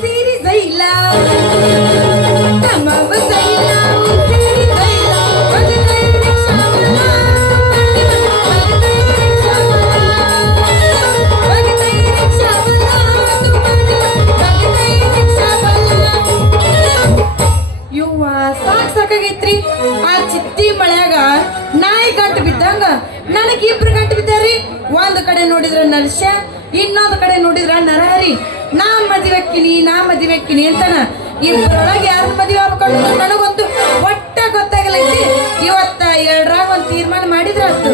ಸಿರಿ ಜೈಲ ತಮವ ಜೈಲ ಸಿರಿ ಜೈಲ ಬಗದೈ ರಿಕ್ಷಾವಲ ಬಗದೈ ರಿಕ್ಷಾವಲ ಬಗದೈ ರಿಕ್ಷಾವಲ ಯುವ ಸಾಕಾಗೈತ್ರಿ. ಆ ಚಿತ್ತಿ ಮಳ್ಯಾಗ ನಾಯಿ ಗಂಟು ಬಿದ್ದಂಗ ನನಗೆ ಇಬ್ರು ಗಂಟು ಬಿದ್ದಾರಿ. ಒಂದ್ ಕಡೆ ನೋಡಿದ್ರ ನರಸ್ಯ, ಇನ್ನೊಂದು ಕಡೆ ನೋಡಿದ್ರ ನರಹರಿ. ನಾ ಮದುವೆಕ್ಕಿನಿ ಅಂತಾನ. ಇಬ್ಬರೊಳಗೆ ಯಾರ ಮದುವೆ ಆಗ್ಬೇಕು ನನಗೊಂದು ಒಟ್ಟ ಗೊತ್ತಾಗಲೈತಿ. ಇವತ್ತ ಎರಡರಾಗ ಒಂದು ತೀರ್ಮಾನ ಮಾಡಿದ್ರ ಅಷ್ಟು.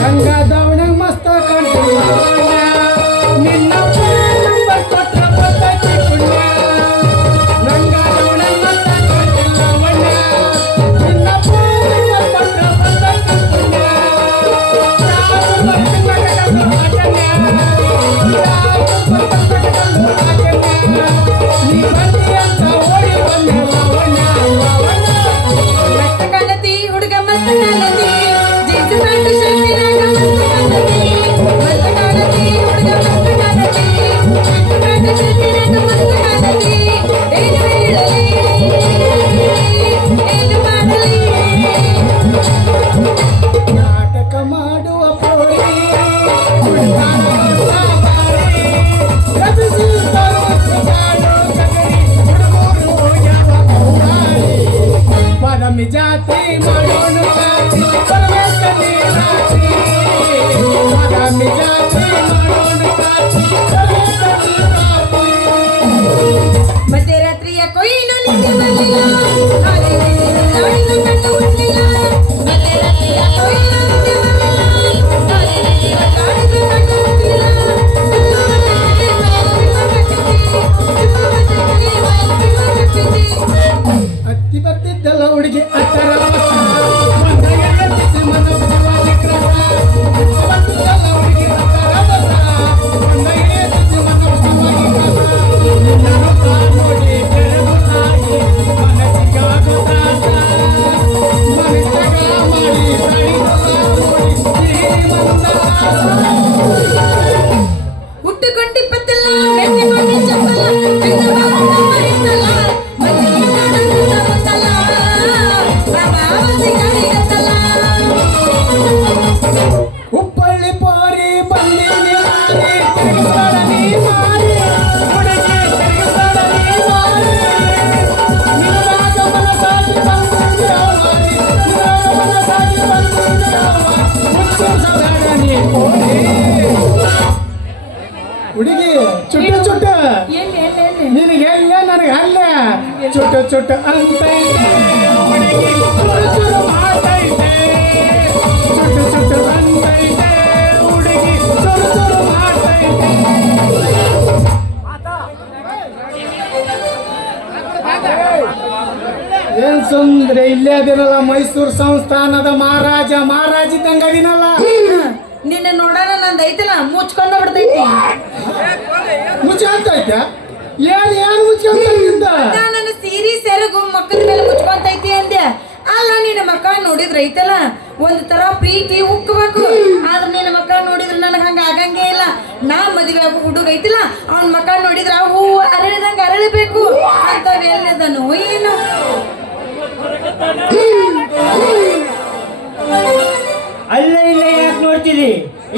ಗಂಗಾದವನ ಮಸ್ತ ಕಂಡು ನಿನ್ನ ನಂಬರ್ ಕೊಟ್ಟ ಬರ್ತೈತಿ ಪುಣ್ಯ. ಗಂಗಾದವನ ಮಸ್ತ ಕಂಡಿಲ್ಲ ವಣ್ಣ, ನಿನ್ನ ನಂಬರ್ ಕೊಟ್ಟ ಬರ್ತೈತಿ ಪುಣ್ಯ. ಯಾರು ಬರ್ತಿಲ್ಲ ನೀ ಬಂದಿ ಅಂತ ಓಡಿ ಬಂದ ವಣ್ಣ ವಣ್ಣ. ಮಸ್ತ ಕಾಣತಿ ಹುಡುಗ ಮಸ್ತ ಕಾಣತಿ, ಜೈಸು ಕಂಡು ಶಕ್ತಿನಾಗ ಮಸ್ತ ಕಾಣತಿ. ಮಸ್ತ ಕಾಣತಿ ಹುಡುಗ ಮಸ್ತ ಕಾಣತಿ, ಜೈಸು ಕಂಡು ಶಕ್ತಿನಾಗ ಮಸ್ತ ಕಾಣತಿ. ಏನು ಹೇಳಲಿ ಏನು ಮಾಡಲಿ, ನಾಟಕ ಮಾಡುವ ಪೋರಿ ಹುಡುಗಾಟ ಸಾಬಾರಿ, ರಚಿಸಿ ತರುತ್ತಾರೋ ಕಗರಿ ಹುಡುಗರು ಯಾವ ಕೌರಾರಿ. ಬಾದಾಮಿ ಜಾತಿ ಮಾಡೋಣ ಜಾತಿ ಪರಮೇಶ ನೀರಾಟಿ, ಬಾದಾಮಿ ಜಾತಿ ಮಾಡೋಣ ಜಾತಿ ಪರಮೇಶ ನೀರಾಟಿ. ಮಧ್ಯರಾತ್ರಿಯ ಕೊಯ್ಲು ನಿದ್ದೆ ಬರಲಿಲ್ಲ, ನಾಡಿನ ಕಣ್ಣು ಉಳಿಲಿಲ್ಲ. ಮಧ್ಯರಾತ್ರಿಯ ಕೊಯ್ಲು ನಿದ್ದೆ ಬರಲಿಲ್ಲ, ನಾಡಿನ ಕಣ್ಣು ಉಳಿಲಿಲ್ಲ. ಅತ್ತಿ ಬರ್ತಿದ್ದಲ್ಲ ಹುಡುಗಿ ಅತ್ತರ ಬಸ, ಮಂದಗೆ ಎತ್ತಿಸಿ ಮನೋಭವ ವಿಕ್ರಮ. ಅತ್ತಿ ಬರ್ತಿದ್ದಲ್ಲ ಹುಡುಗಿ ಅತ್ತರ ಬಸ, ಮಂದಗೆ ಎತ್ತಿಸಿ ಮನೋಭವ ವಿಕ್ರಮ. ನಿನ್ನನ್ನು ನೋಡಿ ಬೆಳೆದು ತಾಯಿ ಮನಸ್ಸಿಗಾಗುತ್ತಾತ, ಮನಸ್ಸಾಗ ಮಾಡಿ ಸರಿದು ನೋಡಿ ಸಿಹಿ ಮಂದಹಾಸ. ಹುಟ್ಟುಕೊಂಡಿ ಪತ್ತಲ್ಲ ಮೆಟ್ಟಿಕೊಂಡಿ ಚಪ್ಪಲ, ಕಣ್ಣ ಬಾವುಟ ಮರೆತಲ್ಲ, ಮನೆಗೆ ನಾಡಂತ ಗೊತ್ತಲ್ಲ, ಪ್ರಭಾವತಿ ಗಾಳಿಗತ್ತಲ್ಲ. ಹುಬ್ಬಳ್ಳಿ ಪೋರಿ ಬಂದಿನಿ ಮಾರಿ, ತಿರುಗಿಸ್ಬೇಡ ನೀ ಮಾರಿ ಹುಡುಗಿ, ತಿರುಗಿಸ್ಬೇಡ ನೀ ಮಾರಿ. ನಿನಗಾಗ ಮನಸಾಗಿ ಬಂದಿದ್ದೇವ ಮಾರಿ, ನಿನಗಾಗ ಮನಸಾಗಿ ಬಂದಿದ್ದೇವ ಮಾರಿ, ಮುಚ್ಚಿಸಬೇಡ ನೀ ಪೋರಿ. ಹುಡುಗಿ ಚುಟ್ಟು ಚುಟ್ಟು ಎಲ್ಲಿ ನಿನಗೆ ಎಲ್ಲ ನನಗೆ ಅಲ್ಲ, ಚುಟ್ಟು ಚುಟ್ಟು ಅಂತೈತೆ ಹುಡುಗಿ, ಚುರು ಚುರು ಮಾಡ್ತೈತೆ. ಚುಟ್ಟು ಚುಟ್ಟು ಅಂತೈತೆ ಹುಡುಗಿ, ಚುರು ಚುರು ಮಾಡ್ತೈತೆ. ಏನ್ ಸುಂದ್ರೆ ಇಲ್ಲೇ ಅದಿರಲ್ಲ, ಮೈಸೂರು ಸಂಸ್ಥಾನದ ಮಹಾರಾಜಿದ್ದಂಗ ಅದಿನಲ್ಲ. ನಿನ್ನ ನೋಡೋಣ ನಂದು ಐತಲ್ಲ ಮುಚ್ಕೊಂಡ ಬಿಡ್ತೈತಿ. ಮುಚ್ಚಂತೈತೆ ಏನ್ ಮುಚ್ಚಂತ? ನನ್ನ ಸೀರೆ ಸೆರಗು ಮಕ್ಕದ ಮೇಲೆ ಮುಚ್ಕೊಂತೈತಿ ಅಂದೆ. ಅಲ್ಲ ನಿನ್ನ ಮಕ್ಕ ನೋಡಿದ್ರ ಐತಲ್ಲ ಒಂದ್ ತರ ಪ್ರೀತಿ ಉಕ್ಕಬೇಕು. ಆದ್ರೆ ನಿನ್ನ ಮಕ್ಕ ನೋಡಿದ್ರ ನನಗೆ ಹಂಗ ಆಗಂಗೇ ಇಲ್ಲ. ನಾ ಮದುವೆ ಆಗೋ ಹುಡುಗ ಐತಿಲ್ಲ ಅವ್ನ ಮಕ್ಕ ನೋಡಿದ್ರ ಹೂವು ಅರಳಿದಂಗ ಅರಳಬೇಕು ಅಂತವೆಲ್ಲದನು ಏನು. ಅಲ್ಲೇ ಇಲ್ಲೇ ಯಾಕೆ ನೋಡ್ತಿದಿ?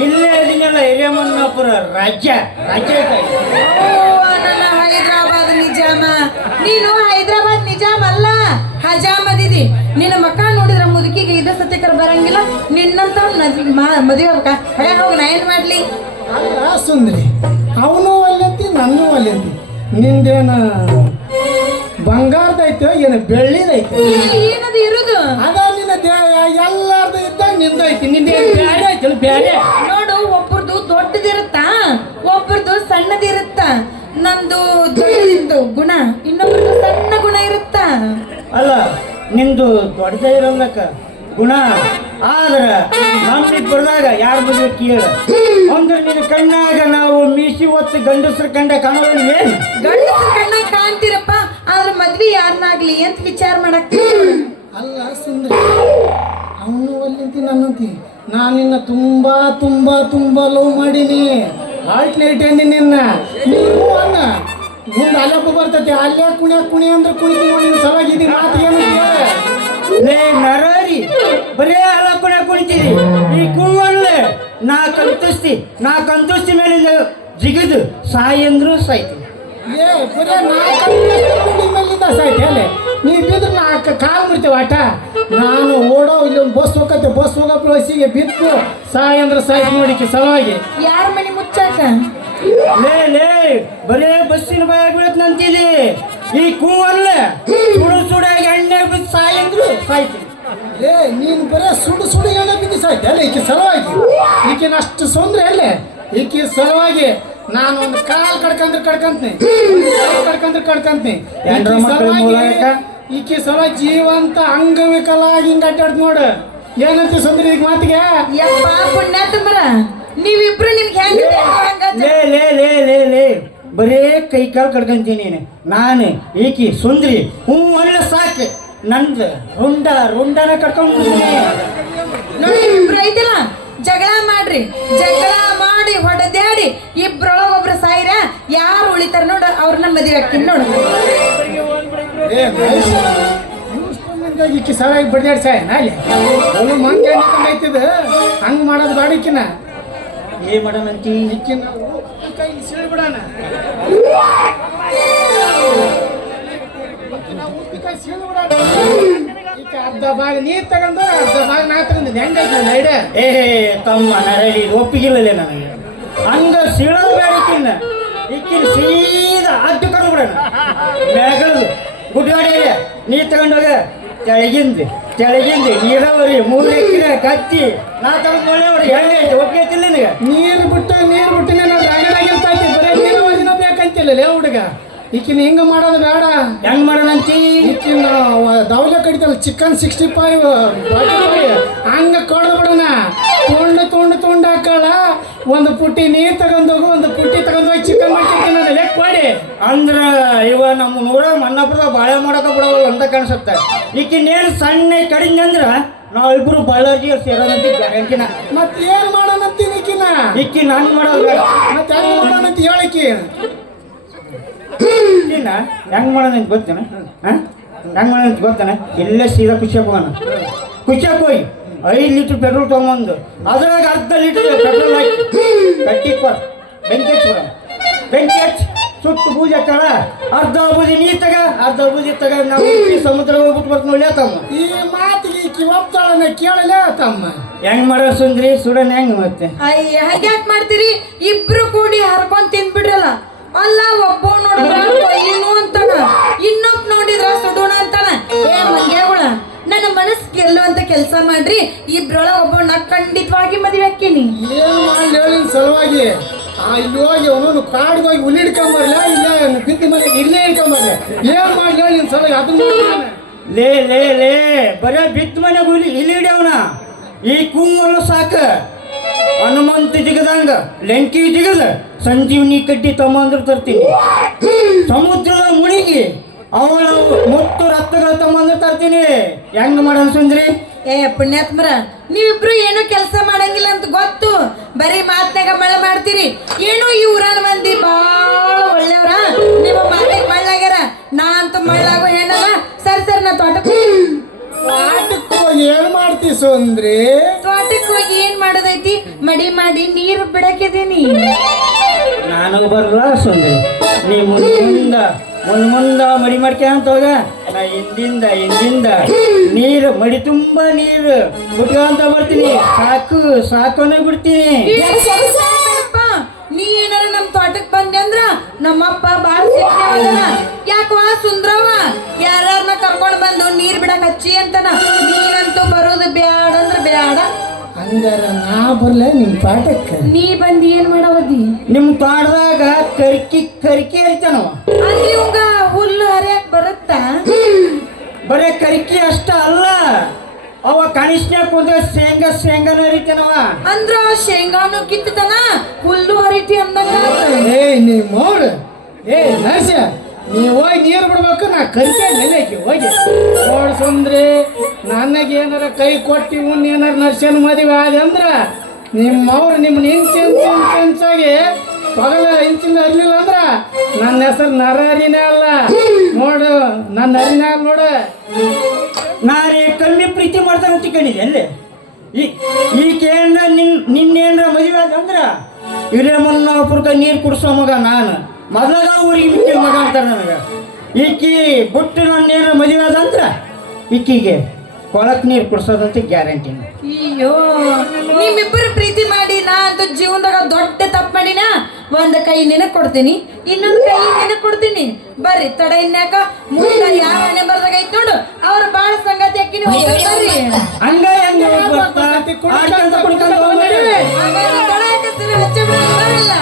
ಇಲ್ಲೇ ಅದನ್ನೆಲ್ಲ ಹಿರೇಮನ್ನಾಪುರ ರಾಜ್ಯ ರಾಜ್ಯ ಐತೆ. ನನ್ನ ಹೈದರಾಬಾದ್ ನಿಜಾಮ. ನೀನು ಹೈದರಾಬಾದ್ ನಿಜಾಮ್ ಅಲ್ಲ, ಹಜಾಮ್ ಅದಿದಿ. ಐತಿ. ನಿನ್ನ ಮಕ್ಕ ನೋಡಿದ್ರ ಮುದುಕಿಗೆ ಇದ ಸತ್ಯಕರ ಬರಂಗಿಲ್ಲ. ನಿನ್ನಂತ ಮದುವೆ ಹೋಗ ನಾ ಏನ್ ಮಾಡ್ಲಿ? ಅಲ್ಲ ಸುಂದ್ರಿ, ಅವನು ಅಲ್ಲಂತಿ ನನ್ನೂ ಅಲ್ಲಂತಿ. ನಿಂದೇನ ಬಂಗಾರದೈತೆ ಏನು ಬೆಳ್ಳಿದೈತೆ? ಏನದು ಇರುದು? ಅದ ನಿನ್ನ ಎಲ್ಲಾರ್ದು ಇದ್ದಾಗ ನಿಂದೈತಿ. ನಿಂದ ಬ್ಯಾರೆ ಐತಿ ಬ್ಯಾರೆ. ನೋಡು, ಒಬ್ಬರದು ದೊಡ್ಡದಿರುತ್ತಾ, ಒಬ್ಬರದು ಸಣ್ಣದಿರುತ್ತ. ನಂದು ದೊಡ್ಡದಿದ್ದು ಗುಣ, ಇನ್ನೊಬ್ಬರದು ಸಣ್ಣ ಗುಣ ಇರುತ್ತ. ಅಲ್ಲ, ನಿಂದು ದೊಡ್ಡದೇ ಇರಲ್ಲಕ್ಕ ಗುಣ. ಆದ್ರ ನಮ್ಮಿಬ್ಬರದಾಗ ಯಾರು ಮದುವೆ ಕೇಳ ಅಂದ್ರೆ ನಿನ್ನ ಕಣ್ಣಾಗ ನಾವು ಮೀಸಿ ಹೊತ್ತು ಗಂಡಸ್ರ ಕಂಡ ಕಾಣೋದಿಲ್ಲ. ಗಂಡಸರ ಕಣ್ಣಾಗ ಕಾಣ್ತೀರಪ್ಪ, ಆದ್ರೆ ಮದ್ವಿ ಯಾರನ್ನಾಗ್ಲಿ ಅಂತ ವಿಚಾರ ಮಾಡಕ್. ಅಲ್ಲ ಸುಂದ್ರಿ, ಅವನು ಅಲ್ಲಂತಿ ನನ್ನಂತಿ. ನಾನು ನಿನ್ನ ತುಂಬಾ ತುಂಬಾ ತುಂಬಾ ಲವ್ ಮಾಡೀನಿ. ಹಾಲ್ಟ್ ನೈಟ್ ಅಂದಿ ನಿನ್ನ. ನೀವು ಅನ್ನ ಮುಂದೆ ಅಲ್ಲಪ್ಪ ಬರ್ತೈತಿ. ಅಲ್ಲೇ ಕುಣಿ ಅಂದ್ರೆ ಕುಣಿತಿ ನೋಡಿ. ನಿನ್ನ ಸಲುವಾಗಿ ಮಾತು ಏನು ಲೇ ನರರಿ, ಬರೇ ಅಲಕುಣ ಕುಣಿತೀರಿ. ಈ ಕುಳ್ಳೆ ನಾಲ್ಕು ಅಂತಸ್ತಿ ಮೇಲಿಂದ ಜಿಗಿದು ಸಾಯಿ ಅಂದ್ರು ಸಾಯ್ತಿ. ಏ ಬರೇ ನಾಲ್ಕು ಮೇಲಿಂದ ಸಾಯ್ತಿ ಅಲ್ಲೇ. ನೀ ಬಿದ್ರೆ ನಾಲ್ಕು ಕಾಲು ಮುಡ್ತೇವೆ ಆಟ. ನಾನು ಓಡೋ ಇಲ್ಲೊಂದು ಬಸ್ ಹೋಗತ್ತೆ. ಬಸ್ ಹೋಗೋ ಬಸ್ಸಿಗೆ ಬಿದ್ದು ಸಾಯಿ ಅಂದ್ರೆ ಸಾಯ್ತಿ ನೋಡಿಕೆ ಸಲುವಾಗಿ. ಯಾರ ಮನೆ ಮುಚ್ಚಾಕ? ಲೇ ಬರೇ ಬಸ್ಸಿನ ಬಾಯ ಬೀಳತ್ನಂತೀಲಿ. ಈ ಕೂವಲ್ಲೇ ಸುಡಾಗಿ ಎಣ್ಣೆ ಬಿದ್ದು ಸಾಯಿ ಅಂದ್ರು ಸಾಯ್ತಿ. ಏ ನೀನು ಬರೇ ಸುಡು ಎಣ್ಣೆ ಬಿದ್ದು ಸಾಯ್ತಿ ಅಲ್ಲ ಈಕೆ ಸಲುವಾಗಿ. ಈಕಿನ ಅಷ್ಟು ಸೊಂದ್ರೆ ಅಲ್ಲೇ. ಈಕೆ ಸಲುವಾಗಿ ನಾನು ಒಂದು ಕಾಲು ಕಡ್ಕಂತೀನಿ. ಈಕೆ ಸಲುವಾಗಿ ಜೀವಂತ ಅಂಗವಿಕಲಾಗಿ ಹಿಂಗೆ ಅಡ್ಡಾಡ್ತು ನೋಡು. ಏನಂತ ಸುಂದ್ರಿ ಈಗ ಮಾತಿಗೆ? ಯಪ್ಪ ಪುಣ್ಯಾತಂಬರ, ನೀವಿಬ್ರು ನಿಮ್ಗೆ ಲೇ ಬರೇ ಕೈ ಕಾಲು ಕಡ್ಕೊಂತೀನಿ. ನಾನು ಈಕಿ ಸುಂದ್ರಿ ಅಲ್ಲ ಸಾಕು. ನಂದು ರುಂಡನ ಕಟ್ಕೊಂಡು ನೋಡಿ, ಇಬ್ರು ಐತಿಲ್ಲ, ಜಗಳ ಮಾಡ್ರಿ. ಜಗಳ ಮಾಡಿ ಹೊಡೆದಾಡಿ ಇಬ್ರೊಳಗ ಒಬ್ರು ಸಾಯಿರ. ಯಾರು ಉಳಿತಾರ ನೋಡು, ಅವ್ರನ್ನ ಮದುವೆ ಹಾಕಿನ್ ನೋಡು. ಈಕಿ ಸಲುವಾಗಿ ಬಡ್ದಾಡಿ ಸಾಯ ನಾಳೆ ಅವನು ಮಂಗೆ ಐತಿದ. ಹಂಗೆ ಮಾಡೋದು ಬಾಡಿಕಿನ ಏನ್ ಮಾಡೋಣಂತಿ? ಈಕಿನ ಕೈ ಸೀಳ್ಬಿಡೋಣ. ಅರ್ಧ ಭಾಗ ನೀ ತಗೊಂಡು ಅರ್ಧ ಭಾಗ ನಾ ತಗೊಂಡಿದ್ದೆ. ಹೆಂಗೈತಿ ಐಡಿಯಾ? ತಮ್ಮ ನರಳಿ ಒಪ್ಪಿಗಿಲ್ಲಲೇ ನನಗೆ. ಹಂಗ ಸೀಳೋದು ಬೇಡಕ್ಕಿನ್ನ ಈಕಿನ ಸೀದಾ ಅಡ್ಡು ಕಡ್ದು ಬಿಡೋಣ. ಮ್ಯಾಗಳದು ಗುಡ್ಡಾಡಿ ನೀ ತಗೊಂಡೋಗ ತೆಳಗಿಂದ ನೀರಾವರಿ 3 ಎಕರೆ ಕತ್ತಿ ನಾ ತಗೊಂಡು ಹೆಂಗೈತಿ? ಒಪ್ಪಿಗೆತ್ತಿಲ್ಲ ನಿನಗೆ? ನೀರು ಬಿಟ್ಟು ನಾನು ರಗಡಾಗಿರ್ತೈತಿ. ಬರೀ ನೀರಾವರಿನ ಬೇಕಂತಿಲ್ಲ ಹುಡುಗ. ಈಕಿನ ಹಿಂಗ ಮಾಡೋದು ಬೇಡ. ಹೆಂಗ್ ಮಾಡೋಣಂತಿ? ಈಕಿನ ದವಲೆ ಕಡಿತಲ್ಲ, ಚಿಕನ್ 65 ಹಂಗ ಕೊಡ್ದು ಬಿಡೋಣ. ತೊಂಡು ಹಾಕಳ. ಒಂದು ಪುಟ್ಟಿ ನೀರು ತಗೊಂಡೋಗು, ಒಂದು ಪುಟ್ಟಿ ತಗೊಂಡೋಗಿ ಚಿಕನ್ ಮಾಡ್ತೀನಿ ನಾನು ಲೆಕ್ಕ ಮಾಡಿ. ಅಂದ್ರ ಇವ ನಮ್ಮ ಊರ ಮನ್ನಪುರದ ಬಾಳೆ ಮಾಡಕ ಬಿಡವಲ್ಲ ಅಂತ ಕಾಣಿಸುತ್ತೆ. ಈಕಿನೇನು ಸಣ್ಣ ಕಡಿಮೆ ಅಂದ್ರ ನಾವಿಬ್ರು ಬಾಳಾಜಿ ಸೇರೋದಂತ ಗ್ಯಾರಂಟಿನ. ಮತ್ತೇನು ಮಾಡೋಣಂತೀನಿ ಈಕಿನ? ಈಕಿ ನಾನು ಮಾಡೋದು ಬೇಡ. ಮತ್ತೆ ಹೆಂಗ್ ಮಾಡೋಣಂತ ಹೇಳಿಕಿ? ಹೆಂಗ್ ಮಾಡೋದಂತ ಗೊತ್ತೇನ? ಹೆಂಗ್ ಮಾಡೋದಂತ ಗೊತ್ತಾನೆ? ಇಲ್ಲೇ ಸೀದಾ ಕುಶಿಯಾಕ ಹೋಗೋಣ. ಕುಶಿಯಾಕ ಹೋಗಿ 5 ಲೀಟ್ರ್ ಪೆಟ್ರೋಲ್ ತೊಗೊಂಬಂದು ಅದ್ರಾಗ ಅರ್ಧ ಲೀಟ್ರ್ ಪೆಟ್ರೋಲ್ ಹಾಕಿ ಕಟ್ಟಿ ಕೊಟ್ಟು ಬೆಂಕಿ ಹಚ್ಚಿ ಸುಟ್ಟು ಬೂದಿ ಹಾಕಳ. ಅರ್ಧ ಬೂದಿ ನೀ ತಗ, ಅರ್ಧ ಬೂದಿ ತಗ. ನಾವು ಸಮುದ್ರ ಹೋಗ್ಬಿಟ್ಟು ಬರ್ತ ನೋಡ್ಲಿ ತಮ್ಮ. ಈ ಮಾತಿಗೆ ಈಕಿ ಒಪ್ತಾಳನ್ನ ಕೇಳಲೇ ತಮ್ಮ. ಹೆಂಗ್ ಮಾಡೋ ಸುಂದ್ರಿ ಸುಡನ್ ಹೆಂಗ್ ಮತ್ತೆ? ಅಯ್ಯ, ಹಾಗ್ಯಾಕ್ ಮಾಡ್ತೀರಿ? ಇಬ್ರು ಕೂಡಿ ಹರ್ಕೊಂಡ್ ತಿಂದ್ಬಿಡ್ರಲ್ಲ. ಅಲ್ಲ, ಒಬ್ಬ ನೋಡಿದ್ರ ಕೊಯ್ಯಿನು ಅಂತಾನ, ಇನ್ನೊಬ್ಬ ನೋಡಿದ್ರ ಸುಡೋಣ ಅಂತಾನ. ಏ ಮಂಗ್ಯಾಗುಳ, ನನ್ನ ಮನಸ್ಸು ಗೆಲ್ಲುವಂತ ಕೆಲಸ ಮಾಡ್ರಿ. ಇಬ್ರೊಳಗ ಒಬ್ಬ ಖಂಡಿತವಾಗಿ ಮದುವೆ ಹಾಕಿನಿ. ಏನ್ ಮಾಡಿ ಹೇಳಿನ ಸಲುವಾಗಿ ಇಲ್ಲಿ ಹೋಗಿ ಅವನು ಕಾಡಿಗೆ ಹೋಗಿ ಹುಲಿ ಹಿಡ್ಕೊಂಬರ್ಲ, ಇಲ್ಲ ಬಿದ್ದ ಮನೆ ಇಲ್ಲೇ ಹಿಡ್ಕೊಂಬರ್ಲ. ಏನ್ ಮಾಡಿ ಹೇಳಿನ ಸಲುವಾಗಿ ಅದನ್ನ ಲೇ ಬರೇ ಬಿದ್ದ ಮನೆ ಹುಲಿ ಇಲ್ಲಿ ಹಿಡಿಯವನ. ಈ ಕೂಮಲು ಸಾಕ. ಹನುಮಂತ ಜಿಗದಂಗ ಲೆಂಕಿ ಜಿಗದ ಸಂಜೀವನಿ ಕಡ್ಡಿ ತಮ್ಮಂದ್ರು ತರ್ತೀನಿ. ಸಮುದ್ರದ ಮುಳುಗಿ ಅವಳ ಮುತ್ತು ರಕ್ತಗಳ ತಮ್ಮಂದ್ರು ತರ್ತೀನಿ. ಹೆಂಗ್ ಮಾಡೋಣ ಸುಂದ್ರಿ? ಏ ಪುಣ್ಯಾತ್ಮರ, ನೀವಿಬ್ರು ಏನು ಕೆಲಸ ಮಾಡಂಗಿಲ್ಲ ಅಂತ ಗೊತ್ತು. ಬರೀ ಮಾತ್ನಾಗ ಮಳೆ ಮಾಡ್ತೀರಿ. ಏನು ಈ ಊರಾನ ಮಂದಿ ಬಾಳ ಒಳ್ಳೆಯವ್ರ. ನಿಮ್ಮ ಮಾತಿಗೆ ಮಳ್ಳಾಗ್ಯಾರ. ನಾ ಅಂತೂ ಮಳ್ಳಾಗೋ ಏನಲ್ಲ. ಸರಿ ನಾ ತೋಟಕ್ಕೆ ಹೋಗಿ ಏನ್ ಮಾಡ್ತಿ ಸುಂದ್ರಿ? ತೋಟಕ್ಕೆ ಹೋಗಿ ಏನ್ ಮಾಡೋದೈತಿ? ಮಡಿ ಮಾಡಿ ನೀರು ಬಿಡಕಿದೀನಿ. ನನಗೆ ಬರಲ್ಲ ಸುಂದ್ರಿ. ನೀ ಮುಂದ ಮಡಿ ಮಾಡ್ಕೆ ಅಂತ ಹೋಗ. ನಾ ಹಿಂದಿಂದ ನೀರು ಮಡಿ ತುಂಬಾ ನೀರು ಕುಟ್ಕೊಂತ ಬರ್ತೀನಿ, ಸಾಕು ಸಾಕು ಅನ್ನೋ ಬಿಡ್ತೀನಿ. ನೀ ಏನಾರ ನಮ್ ತೋಟಕ್ ಬಂದೆ ಅಂದ್ರ ನಮ್ಮಪ್ಪ ಬಾಳ ಯಾಕವಾ ಸುಂದ್ರವ ಯಾರನ್ನ ಕರ್ಕೊಂಡ್ ಬಂದು ನೀರ್ ಬಿಡಕ್ ಹಚ್ಚಿ ಅಂತನ. ನೀನಂತೂ ಬರೋದು ಬ್ಯಾಡ ಅಂದ್ರ ಬ್ಯಾಡ. ಹಂಗಾರ ನಾ ಬರ್ಲ ನಿಮ್ ತೋಟಕ್ಕೆ? ನೀ ಬಂದ್ ಏನ್ ಮಾಡವದಿ? ನಿಮ್ ತೋಟದಾಗ ಕರ್ಕಿ ಹರಿತಾನವ. ಅಲ್ಲಿ ಇವಂಗ ಹುಲ್ಲು ಹರಿಯಕ್ ಬರುತ್ತಾ? ಬರೇ ಕರ್ಕಿ ಅಷ್ಟ ಅಲ್ಲ, ಅವ ಕನಿಷ್ಠ ಕುಂದ್ರೆ ಶೇಂಗಾನು ಹರಿತಾನವ. ಅಂದ್ರ ಶೇಂಗಾನು ಕಿತ್ತತನ ಹುಲ್ಲು ಹರಿತಿ ಅಂದಂಗ. ಏ ನಿಮ್ಮ ಅವ್ರು ನರ್ಸ, ನೀವು ಹೋಗಿ ನೀರು ಬಿಡ್ಬೇಕು, ನಾ ಕರಿಕೆ ನೆಲೆಕ್ಕೆ ಹೋಗಿ ಓಡಿಸಂದ್ರಿ. ನನಗೇನಾರ ಕೈ ಕೊಟ್ಟು ಏನಾರ ನರ್ಸನ ಮದುವೆ ಆದ ಅಂದ್ರ ನಿಮ್ಮವ್ರು ನಿಮ್ಮನ್ನ ಇಂಚಾಗಿ ಪಗಲ ಇಂಚಿಂದ ಹರ್ಲಿಲ್ಲ ಅಂದ್ರ ನನ್ನ ಹೆಸರು ನರಹರಿನೇ ಅಲ್ಲ ನೋಡು, ನನ್ನ ಹರಿನೇ ಅಲ್ಲ ನೋಡು. ನಾನೇ ಕಮ್ಮಿ ಪ್ರೀತಿ ಮಾಡ್ತಾನೆ ತಿಳ್ಕೊಂಡಿದ್ದೆ ಅಲ್ಲಿ. ಈಗೇನ ನಿನ್ನೇನ್ರ ಮದುವೆ ಆದ ಅಂದ್ರ ಇಲ್ಲೇ ಮುನ್ನೊಬ್ಬರಿಗೆ ನೀರು ಕುಡಿಸೋ ಮಗ ನಾನು. ಮೊದಲಾಗ ಊರಿಗೆ ಮಿಕ್ಕಿ ಮಗ ಅಂತಾರೆ ನನಗೆ. ಈಕಿ ಬಿಟ್ಟು ನನ್ನೇನ ಮದುವೆ ಆದ ಅಂದ್ರ ಈಕಿಗೆ ಕೊಳಕ್ ನೀರು ಕುಡ್ಸೋದಂತ ಗ್ಯಾರಂಟಿ. ಅಯ್ಯೋ, ನಿಮ್ಮಿಬ್ಬರು ಪ್ರೀತಿ ಮಾಡಿ ನಾ ಅಂತೂ ಜೀವನದಾಗ ದೊಡ್ಡ ತಪ್ಪು ಮಾಡಿನ. ಒಂದ್ ಕೈ ನಿನಗ್ ಕೊಡ್ತೀನಿ, ಇನ್ನೊಂದ್ ಕೈ ನಿನಗ್ ಕೊಡ್ತೀನಿ. ಬರ್ರಿ ತಡ ಇನ್ಯಾಕ ಮುಂದ ಯಾವ ಹಣೆ ಬರ್ದಾಗ ಐತ್ ನೋಡು, ಅವ್ರ ಬಾಳ ಸಂಗತಿ ಅಕ್ಕಿನಿ. ಬರ್ರಿ ಹಂಗ ಹೆಂಗ ತಡ ಹಾಕಿಸ್ತೀನಿ, ಹಚ್ಚ ಬರಲ್ಲ.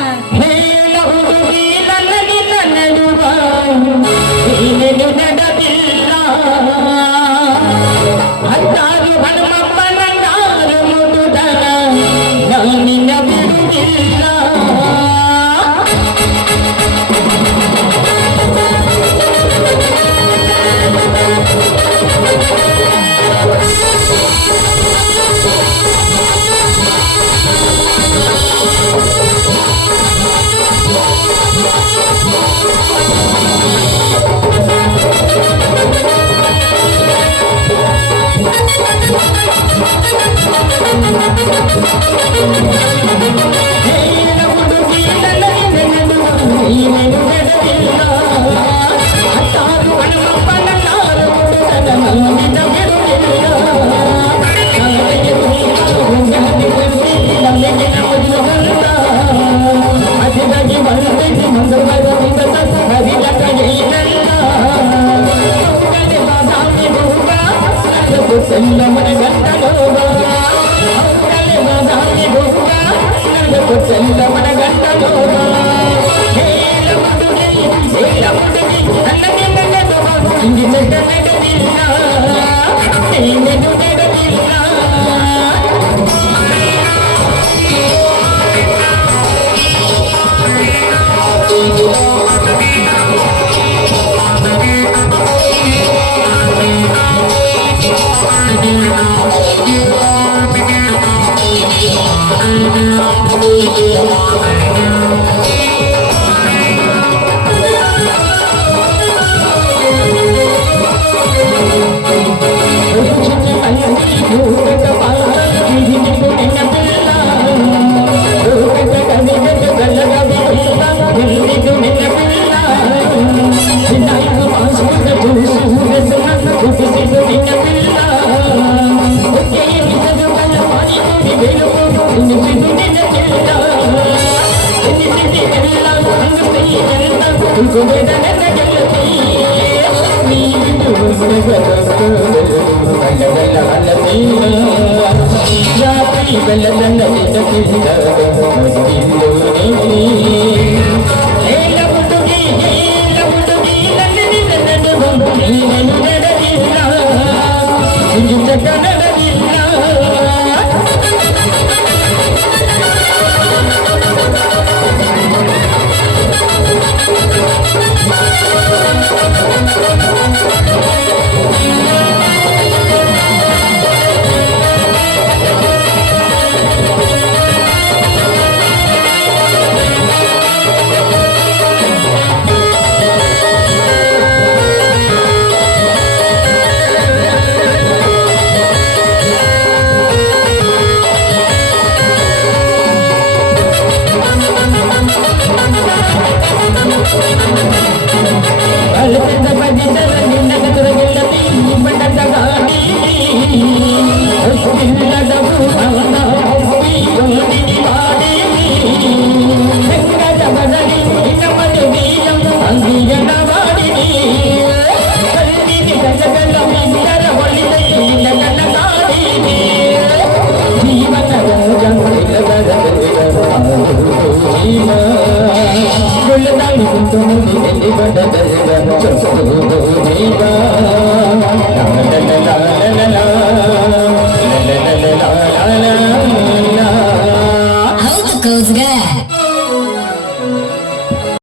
ಒಳ್ಳೆದಾಗಿ ಕುಂತು ಮುಂದೆ ಬಡ